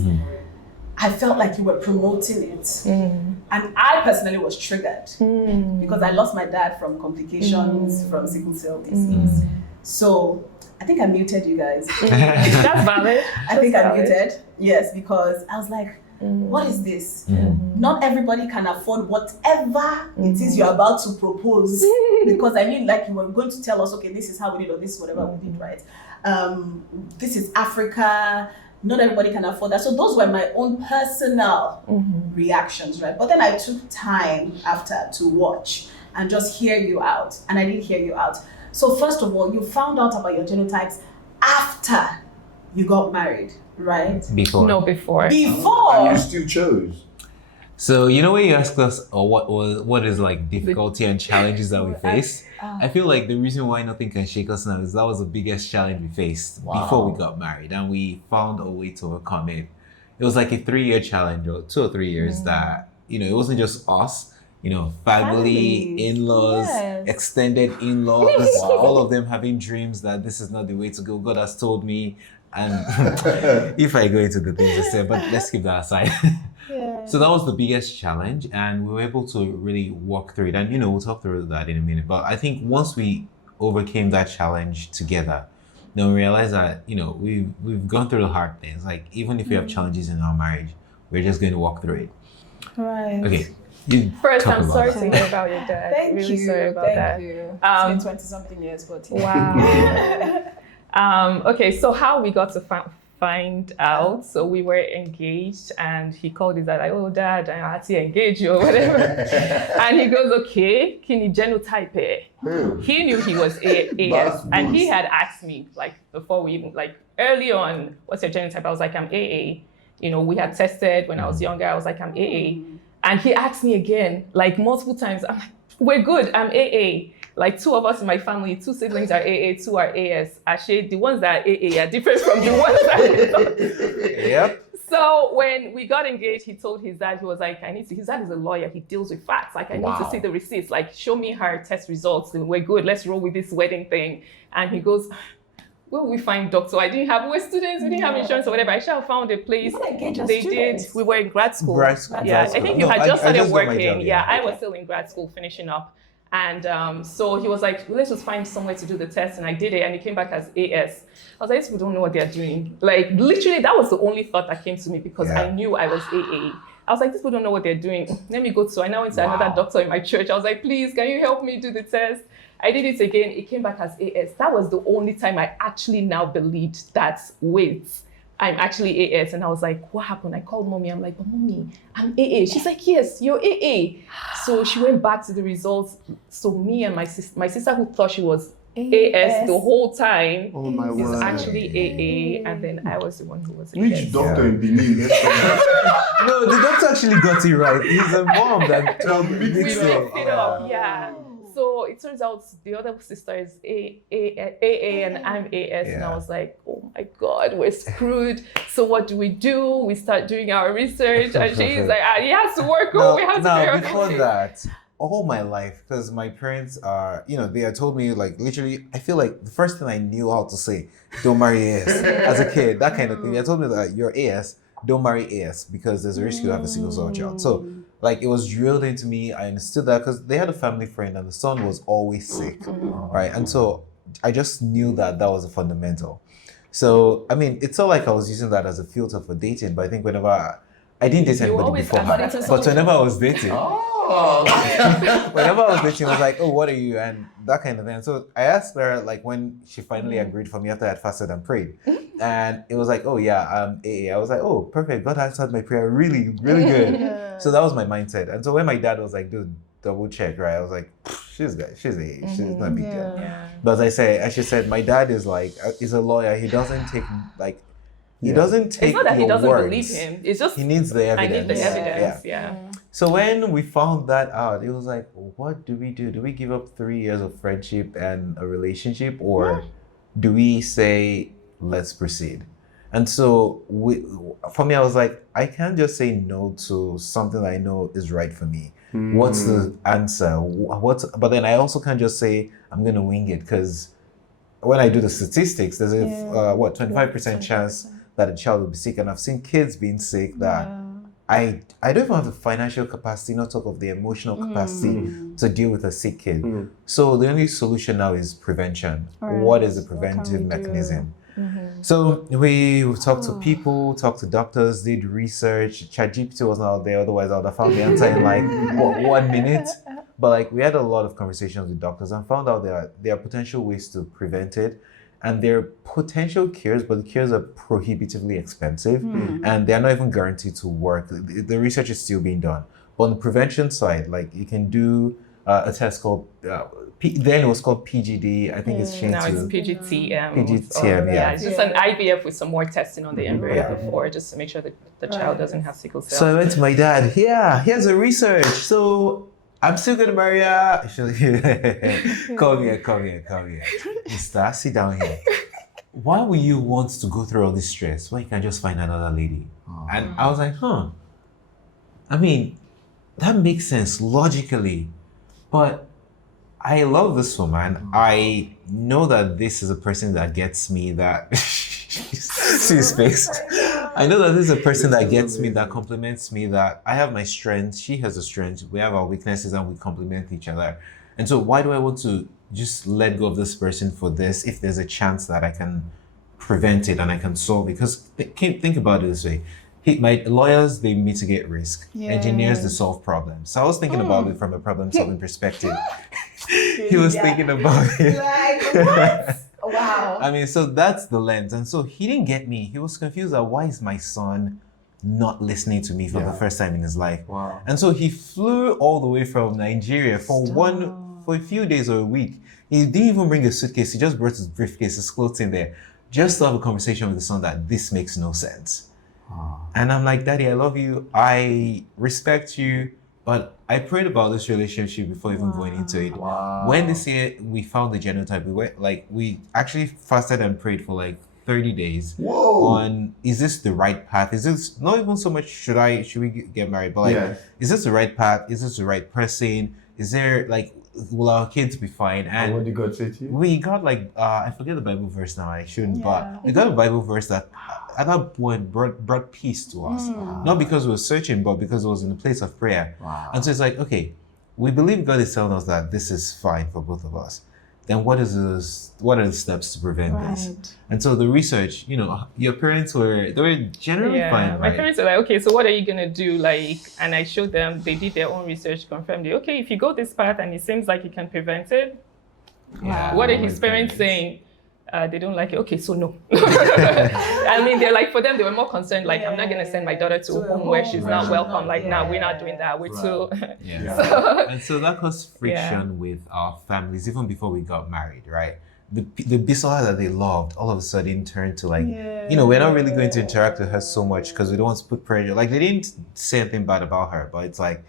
I felt like you were promoting it, and I personally was triggered because I lost my dad from complications from sickle cell disease. So I think I muted you guys. That's valid. I think I muted. Yes, because I was like, what is this? Not everybody can afford whatever it is you're about to propose, because I mean, like, you were going to tell us, okay, this is how we did, or this is whatever we did, right? This is Africa. Not everybody can afford that. So those were my own personal reactions, right? But then I took time after to watch and just hear you out. And I didn't hear you out. So first of all, you found out about your genotypes after you got married, right? Before. No, before. Before. And you still chose. So you know when you ask us what is like difficulty and challenges that we face, I feel like the reason why nothing can shake us now is that was the biggest challenge we faced before we got married, and we found a way to overcome it. It was like a 3-year challenge, or 2 or 3 years that, you know, it wasn't just us, you know, family, in-laws, extended in-laws, all of them having dreams that this is not the way to go. God has told me, and if I go into the things I said, but let's keep that aside. So that was the biggest challenge, and we were able to really walk through it. And, you know, we'll talk through that in a minute. But I think once we overcame that challenge together, then we realized that, you know, we've gone through the hard things. Like, even if we have challenges in our marriage, we're just going to walk through it. Right. Okay. First, I'm sorry to hear about your dad. Thank really you. sorry about Thank that. you. It's been 20-something years, but Wow. Okay, so how we got to find out. So we were engaged, and he called his dad, like, oh, Dad, I had to engage you or whatever. And he goes, okay, can you genotype it? He knew he was AS, and he had asked me, like, before we even, like, early on, what's your genotype? I was like, I'm AA. You know, we had tested when I was younger. I was like, I'm AA. And he asked me again, like, multiple times. I'm like, we're good, I'm AA. Like, 2 of us in my family, 2 siblings are AA, 2 are AS. Actually, the ones that are AA are different from the ones that are Yep. So when we got engaged, he told his dad, he was like, his dad is a lawyer, he deals with facts. Like, I need to see the receipts. Like, show me her test results. We're good, let's roll with this wedding thing. And he goes, where will we find doctor? We were students, we didn't have insurance or whatever. I should have found a place. They did. We were in grad school. Grad school. Yeah, I think you had just started got my working. job, I was still in grad school finishing up. And so he was like, well, let's just find somewhere to do the test. And I did it, and it came back as AS. I was like, these people don't know what they're doing. Like, literally, that was the only thought that came to me, because I knew I was AA. I was like, these people don't know what they're doing. Let me go to, I now went to another doctor in my church. I was like, please, can you help me do the test? I did it again. It came back as AS. That was the only time I actually now believed that, wait, I'm actually AS. And I was like, what happened? I called mommy. I'm like, but mommy, I'm AA. She's like, yes, you're AA. So she went back to the results. So me and my sister who thought she was AS the whole time is actually AA. And then I was the one who was AS. Which doctor in Benin? No, the doctor actually got it right. He's a mom that We mixed it up, yeah. So it turns out the other sister is AA and I'm AS. And I was like, oh my God, we're screwed. So what do? We start doing our research, and she's like, he has to work. We have to now, before that, all my life, because my parents are, you know, they had told me, like, literally, I feel like the first thing I knew how to say, don't marry AS. As a kid, that kind of thing. They told me that you're AS, don't marry AS, because there's a risk you have a single cell child. So, like, it was drilled into me. I understood that because they had a family friend and the son was always sick, right? And so I just knew that was a fundamental. So, I mean, it's not like I was using that as a filter for dating, but I think whenever I didn't date anybody before her, but whenever I was dating, whenever I was dating, I was like, oh, what are you? And that kind of thing. So I asked her, like, when she finally agreed for me after I had fasted and prayed. And it was like, oh, yeah, I'm AA. I was like, oh, perfect. God answered my prayer really, really good. So that was my mindset. And so when my dad was like, dude, double check, right? I was like, she's AA. She's not a big deal. But as she said, my dad is like, is a lawyer. He doesn't take, like, he doesn't take It's not that he doesn't words. believe him. It's just he needs the evidence. I need the evidence. Yeah. So when we found that out, it was like, what do we do? Do we give up 3 years of friendship and a relationship, or do we say, let's proceed? And so for me, I was like, I can't just say no to something I know is right for me. What's the answer? But then I also can't just say, I'm going to wing it, because when I do the statistics, there's a 25% chance that a child will be sick. And I've seen kids being sick that I don't even have the financial capacity, not talk of the emotional capacity to deal with a sick kid. So the only solution now is prevention. What is the preventive mechanism? So we talked to people, talked to doctors, did research. ChatGPT wasn't out there, otherwise I would have found the answer in like 1 minute. But like, we had a lot of conversations with doctors and found out there are potential ways to prevent it. And there are potential cures, but the cures are prohibitively expensive and they're not even guaranteed to work. The research is still being done. But on the prevention side, like, you can do a test called then it was called PGD. I think it's changed Now it's to PGTM. PGTM. Yeah, it's just an IVF with some more testing on the embryo Yeah. before, just to make sure that the child doesn't have sickle cell. So I went to my dad. Yeah, here's the research. So I'm still gonna marry her. Come here. Mister, sit down here. Why would you want to go through all this stress? Why you can't just find another lady? And I was like, I mean, that makes sense logically, but I love this woman. I know that this is a person that gets me, that see his face. I know that this is a person that gets me, that compliments me, that I have my strengths, she has a strength, we have our weaknesses and we complement each other. And so why do I want to just let go of this person for this if there's a chance that I can prevent it and I can solve it? Because think about it this way. My lawyers, they mitigate risk. Engineers, they solve problems. So I was thinking about it from a problem-solving perspective. He was thinking about it. Like, what? Wow. I mean, so that's the lens. And so he didn't get me. He was confused that why is my son not listening to me for the first time in his life? Wow. And so he flew all the way from Nigeria for a few days or a week. He didn't even bring a suitcase. He just brought his briefcase, his clothes in there, just to have a conversation with his son that this makes no sense. And I'm like, Daddy, I love you. I respect you. But I prayed about this relationship before even going into it. When this year we found the genotype, we actually fasted and prayed for like 30 days on, is this the right path? Is this not even so much should we get married, but like, is this the right path? Is this the right person? Is there like, will our kids be fine? And what did God say to you? We got like, I forget the Bible verse now, I shouldn't, but we got a Bible verse that at that point brought peace to us. Not because we were searching, but because it was in a place of prayer. And so it's like, okay, we believe God is telling us that this is fine for both of us. Then what are the steps to prevent this? And so the research, your parents were generally fine, right? My parents were like, okay, so what are you gonna do? Like, and I showed them, they did their own research, confirmed it. Okay, if you go this path and it seems like you can prevent it, what are his parents saying? They don't like it. Okay, so no. I mean, they're like, for them, they were more concerned, like, I'm not going to send my daughter to a home where she's not welcome. Like, no, we're not doing that. We're too... And so that caused friction with our families, even before we got married, right? The Bisola that they loved, all of a sudden turned to like, we're not really going to interact with her so much because we don't want to put pressure. Like, they didn't say anything bad about her, but it's like,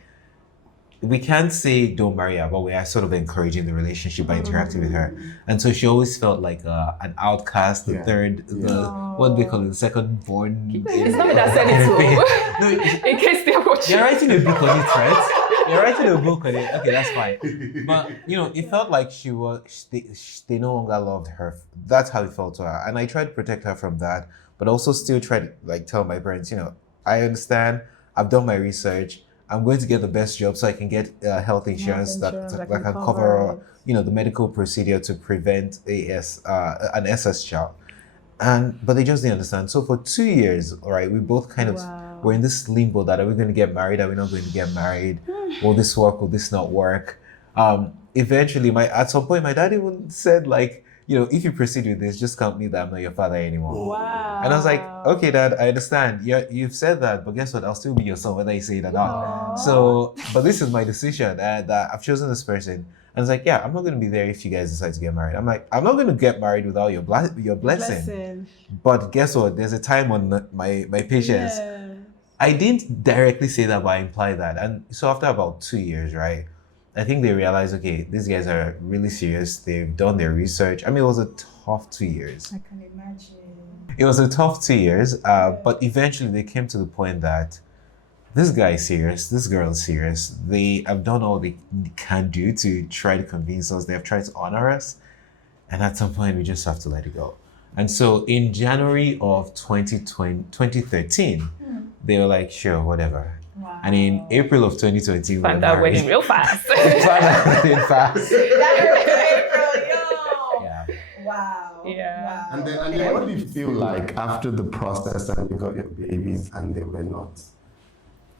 we can't say don't marry her, but we are sort of encouraging the relationship by interacting with her. And so she always felt like an outcast, the third, what they call it, the second born. It's not me that said it too. In case they're watching. You're writing a book on it, right? You're writing a book on it. Okay, that's fine. But, it felt like they no longer loved her. That's how it felt to her. And I tried to protect her from that, but also still tried to tell my parents, I understand, I've done my research, I'm going to get the best job so I can get health insurance that can cover the medical procedure to prevent an SS child. But they just didn't understand. So for 2 years, all right, we both kind of were in this limbo that are we going to get married? Are we not going to get married? Will this work? Will this not work? Eventually, at some point, my dad even said like, if you proceed with this, just count me that I'm not your father anymore. Wow. And I was like, okay, Dad, I understand. You've said that, but guess what? I'll still be your son whether you say it or not. So, but this is my decision, and I've chosen this person. And it's like, yeah, I'm not going to be there if you guys decide to get married. I'm like, I'm not going to get married without your blessing. But guess what? There's a time on my patience. Yeah. I didn't directly say that, but I implied that. And so after about 2 years, right? I think they realized, okay, these guys are really serious. They've done their research. I mean, it was a tough 2 years. I can imagine. It was a tough 2 years, but eventually they came to the point that this guy is serious, this girl is serious. They have done all they can do to try to convince us. They have tried to honor us. And at some point, we just have to let it go. And so in January of 2013, they were like, sure, whatever. Wow. And in April of 2020, found that wedding real fast. Found that wedding fast. April, yo. Yeah. Wow. Yeah. Wow. And then what do you feel like after the process and you got your babies and they were not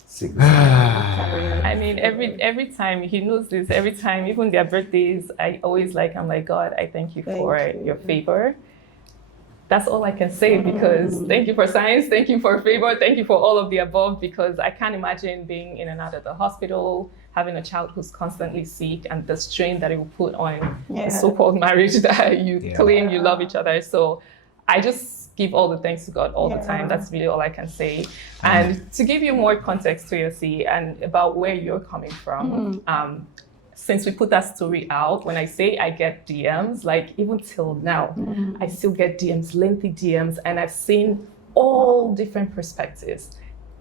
sick? I mean, every time he knows this, every time, even their birthdays, I'm like, God, I thank you for your favor. That's all I can say, because thank you for science, thank you for favor, thank you for all of the above, because I can't imagine being in and out of the hospital, having a child who's constantly sick and the strain that it will put on a so-called marriage that you claim you love each other. So I just give all the thanks to God all the time. That's really all I can say. And to give you more context, Toyosi, and about where you're coming from, since we put that story out, when I say I get DMs, like even till now, I still get DMs, lengthy DMs, and I've seen all different perspectives.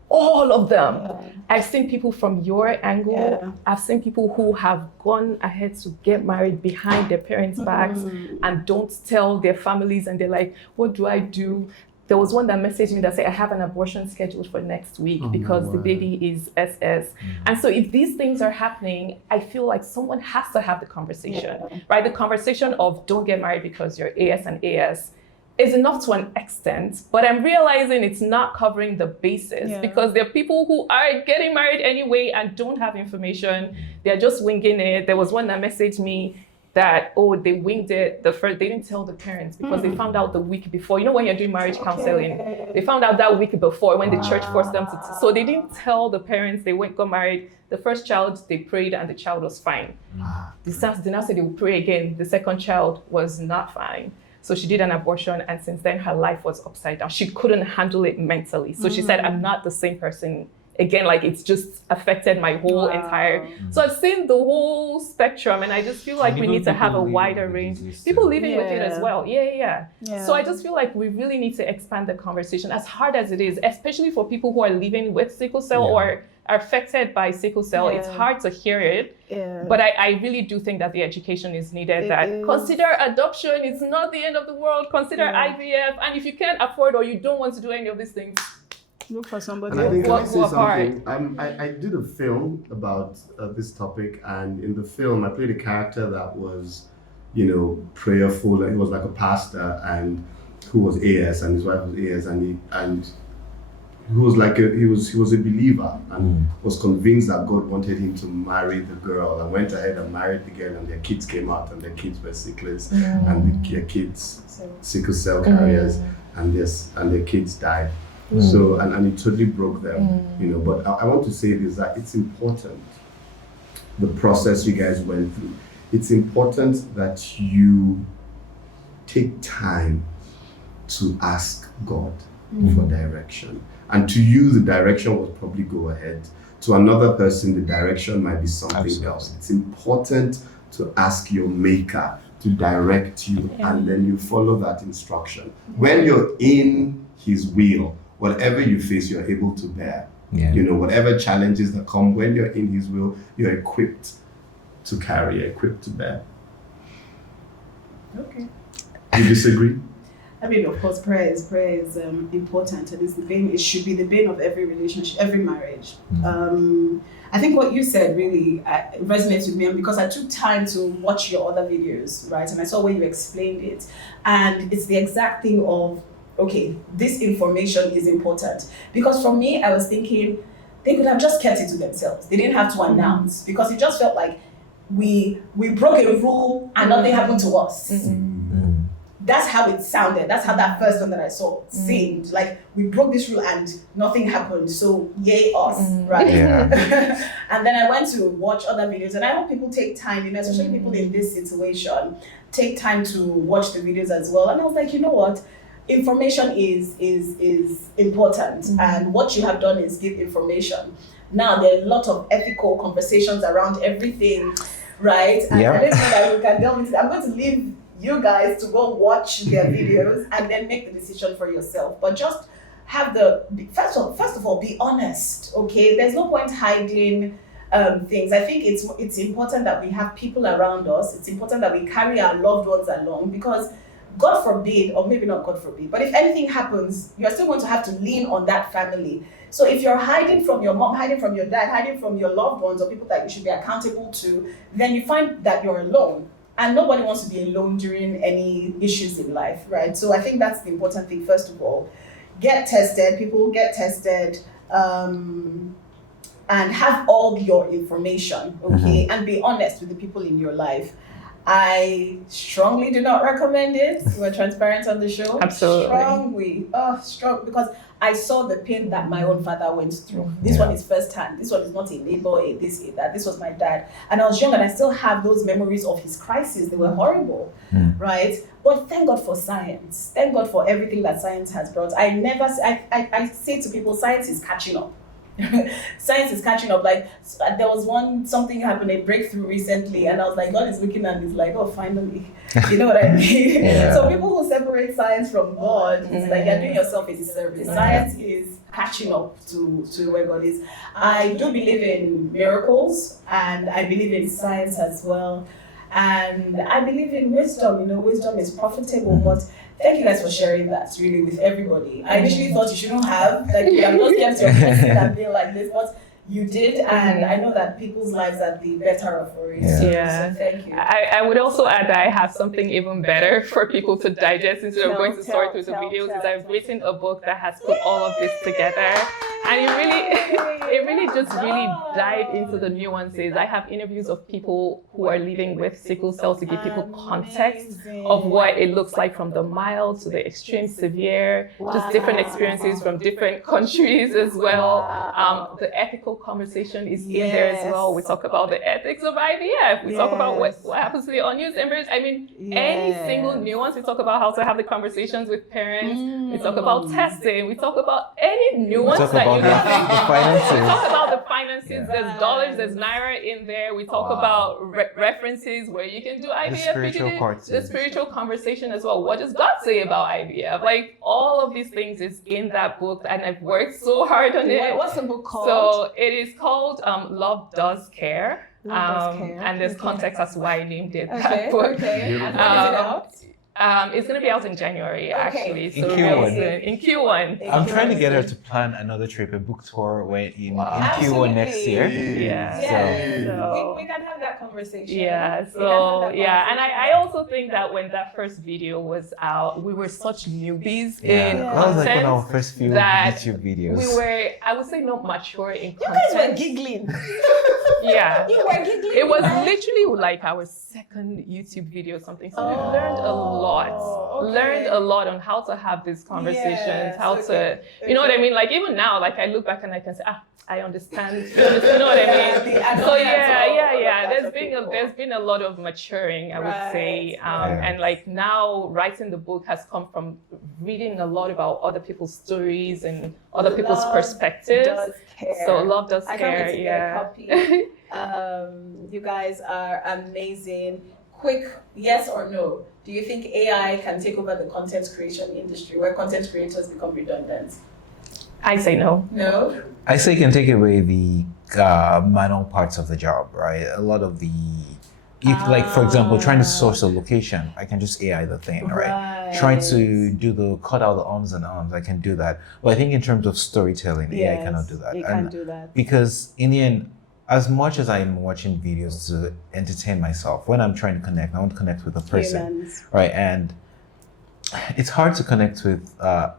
All of them. I've seen people from your angle. I've seen people who have gone ahead to get married behind their parents' backs and don't tell their families, and they're like, what do I do? There was one that messaged me that said, I have an abortion scheduled for next week because the baby is SS. And so if these things are happening, I feel like someone has to have the conversation, right? The conversation of don't get married because you're AS and AS is enough to an extent, but I'm realizing it's not covering the basis because there are people who are getting married anyway and don't have information. They're just winging it. There was one that messaged me that, they winged it. They didn't tell the parents because they found out the week before. You know, when you're doing marriage counseling, they found out that week before when the church forced them to. So they didn't tell the parents. They got married. The first child, they prayed and the child was fine. They now said they would pray again. The second child was not fine. So she did an abortion, and since then her life was upside down. She couldn't handle it mentally. So she said, I'm not the same person again. Like, it's just affected my whole entire. So I've seen the whole spectrum, and I just feel like we need to have a wider range. People living with it as well. So I just feel like we really need to expand the conversation, as hard as it is, especially for people who are living with sickle cell or are affected by sickle cell. It's hard to hear it, but I really do think that the education is needed. Consider adoption. It's not the end of the world. Consider IVF, and if you can't afford or you don't want to do any of these things, look for somebody. And I think Go I say apart. something. I did a film about this topic, and in the film I played a character that was, prayerful, and he was like a pastor, and who was AS, and his wife was AS, and he was like he was a believer and was convinced that God wanted him to marry the girl, and went ahead and married the girl, and their kids came out, and their kids were sicklers, and their kids sickle cell carriers, and their kids died. So and it totally broke them, But I want to say this, that it's important, the process you guys went through. It's important that you take time to ask God for direction. And to you, the direction was probably go ahead. To another person, the direction might be something else. It's important to ask your maker to direct you, and then you follow that instruction. When you're in his will, whatever you face, you're able to bear. Whatever challenges that come, when you're in his will, you're equipped to carry, you're equipped to bear. Okay. You disagree? I mean, of course, prayer is important, and it should be the bane of every relationship, every marriage. I think what you said really resonates with me, and because I took time to watch your other videos, right, and I saw where you explained it, and it's the exact thing of, okay, this information is important. Because for me, I was thinking they could have just kept it to themselves. They didn't have to announce, because it just felt like we broke a rule and nothing happened to us. That's how it sounded. That's how that first one that I saw seemed. Like, we broke this rule and nothing happened, so yay us, right? And then I went to watch other videos, and I hope people take time, especially people in this situation, take time to watch the videos as well. And I was like, you know what? Information is important, and what you have done is give information. Now there are a lot of ethical conversations around everything, right? And I don't know that we can delve into. I'm going to leave you guys to go watch their videos and then make the decision for yourself. But just have first of all, be honest, okay? There's no point hiding things. I think it's important that we have people around us. It's important that we carry our loved ones along, because God forbid, or maybe not God forbid, but if anything happens, you're still going to have to lean on that family. So if you're hiding from your mom, hiding from your dad, hiding from your loved ones or people that you should be accountable to, then you find that you're alone. And nobody wants to be alone during any issues in life, right? So I think that's the important thing. First of all, get tested, and have all your information, okay? And be honest with the people in your life. I strongly do not recommend it. We're transparent on the show. Absolutely. Strong, because I saw the pain that my own father went through. This one is firsthand. This one is not a neighbor, a this, a that. This was my dad. And I was young and I still have those memories of his crises. They were horrible, right? But thank God for science. Thank God for everything that science has brought. I say to people, science is catching up. Science is catching up. Like, there was something happened, a breakthrough recently, and I was like, God is looking and he's like, oh, finally. You know what I mean? So people who separate science from God, it's like you're doing yourself a disservice. Science is catching up to where God is. I do believe in miracles, and I believe in science as well. And I believe in wisdom. Wisdom is profitable, but thank you guys for sharing that really with everybody. I initially thought you shouldn't have, like, you have not kept your person and being like this, but you did, and I know that people's lives are the better off for it. Yeah. So thank you. I would also add that I have something even better for people to digest instead of going to sort through the videos. Is I've written a book that has put all of this together, and it really just dive into the nuances. I have interviews of people who are living with sickle cell to give people context of what it looks like from the mild to the extreme severe, just different experiences from different countries as well. The ethical conversation is in there as well. We talk about the ethics of IVF. We talk about what happens to the unused embryos. I mean, any single nuance. We talk about how to have the conversations with parents. We talk about testing. We talk about any nuance that you can think. The finances. We talk about the finances. There's dollars, there's naira in there. We talk about references where you can do IVF. The spiritual part. The spiritual conversation as well. What does God say about IVF? Like, all of these things is in that book, and I've worked so hard on it. What's the book called? So it is called Love Does Care. Love Does Care. And there's context as to why I named it that book. Okay. And when is it out? It's going to be out in January, actually. So In Q1. In Q1. I'm trying to get her to plan another trip, a book tour in Q1 next year. Yeah. So we can have that conversation. Yeah. So yeah, and I also think that when that first video was out, we were such newbies in That was like one of our first few that YouTube videos. we were, I would say, not mature in You content. guys were giggling. Yeah. You were giggling. It was literally like our second YouTube video or something. So we learned a lot. Learned a lot on how to have these conversations, how to, you know what I mean? Like, even now, like, I look back and I can say, I understand. You know what I mean? So yeah. There's been a lot of maturing, I would say. And like, now writing the book has come from reading a lot about other people's stories and other people's perspectives. So Love Does Care. Yeah. You guys are amazing. Quick yes or no. Do you think AI can take over the content creation industry where content creators become redundant? I say no. No? I say it can take away the manual parts of the job, right? A lot of the, like, for example, trying to source a location, I can just AI the thing, right? Trying to do cut out the ums and ums, I can do that. But I think in terms of storytelling, AI cannot do that. It can't do that. Because in the end, as much as I'm watching videos to entertain myself, when I'm trying to connect, I want to connect with a person, right? And it's hard to connect with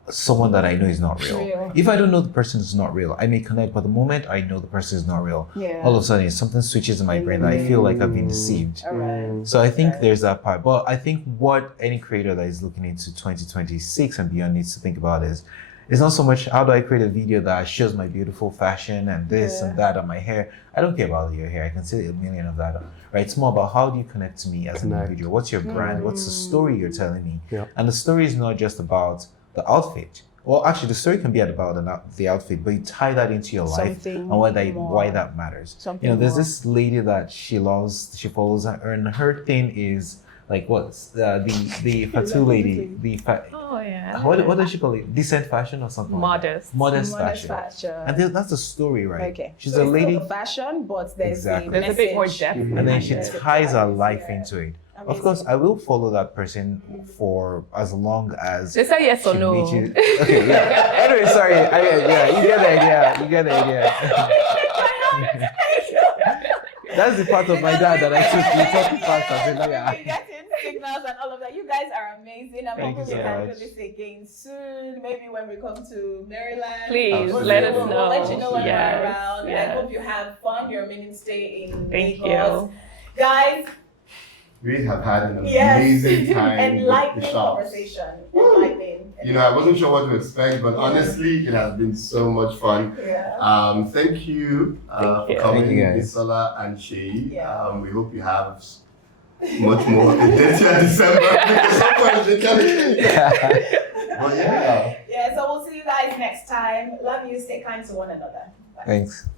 someone that I know is not real. If I don't know the person is not real, I may connect, but the moment I know the person is not real, all of a sudden something switches in my brain that I feel like I've been deceived. So I think there's that part. But I think what any creator that is looking into 2026 and beyond needs to think about is, it's not so much how do I create a video that shows my beautiful fashion and this and that on my hair. I don't care about your hair. I can say a million of that, right? It's more about how do you connect to me as an individual? What's your brand? What's the story you're telling me? And the story is not just about the outfit. Well, actually, the story can be about the outfit, but you tie that into your life and why that matters. There's this lady that she follows, and her thing is, like, what's the Fatu lady? What does she call it? Decent fashion or something? Modest fashion. And that's the story, right? Okay. She's a lady. It's fashion, but there's a bit more depth. And then she ties her life into it. Amazing. Of course, I will follow that person for as long as. They say yes or no. Okay, yeah. Anyway, sorry. You get the idea. That's the part of my dad that I took. You talk fast. I said, getting signals and all of that. You guys are amazing. I'm hoping we can do this again soon. Maybe when we come to Maryland. Please let us know. We'll let you know when we're around. I hope you have fun. Your mainstay in Lagos. Thank you. Guys, we have had an Yes. amazing time with the Enlightening Shofs. conversation. Enlightening. You know, I wasn't sure what to expect, but honestly, it has been so much fun. Yeah. Thank you for you. coming, Thank you, guys. Bisola and Sheyi. Yeah. We hope you have much more in December because sometimes they can't. But yeah. Yeah, so we'll see you guys next time. Love you. Stay kind to one another. Bye. Thanks.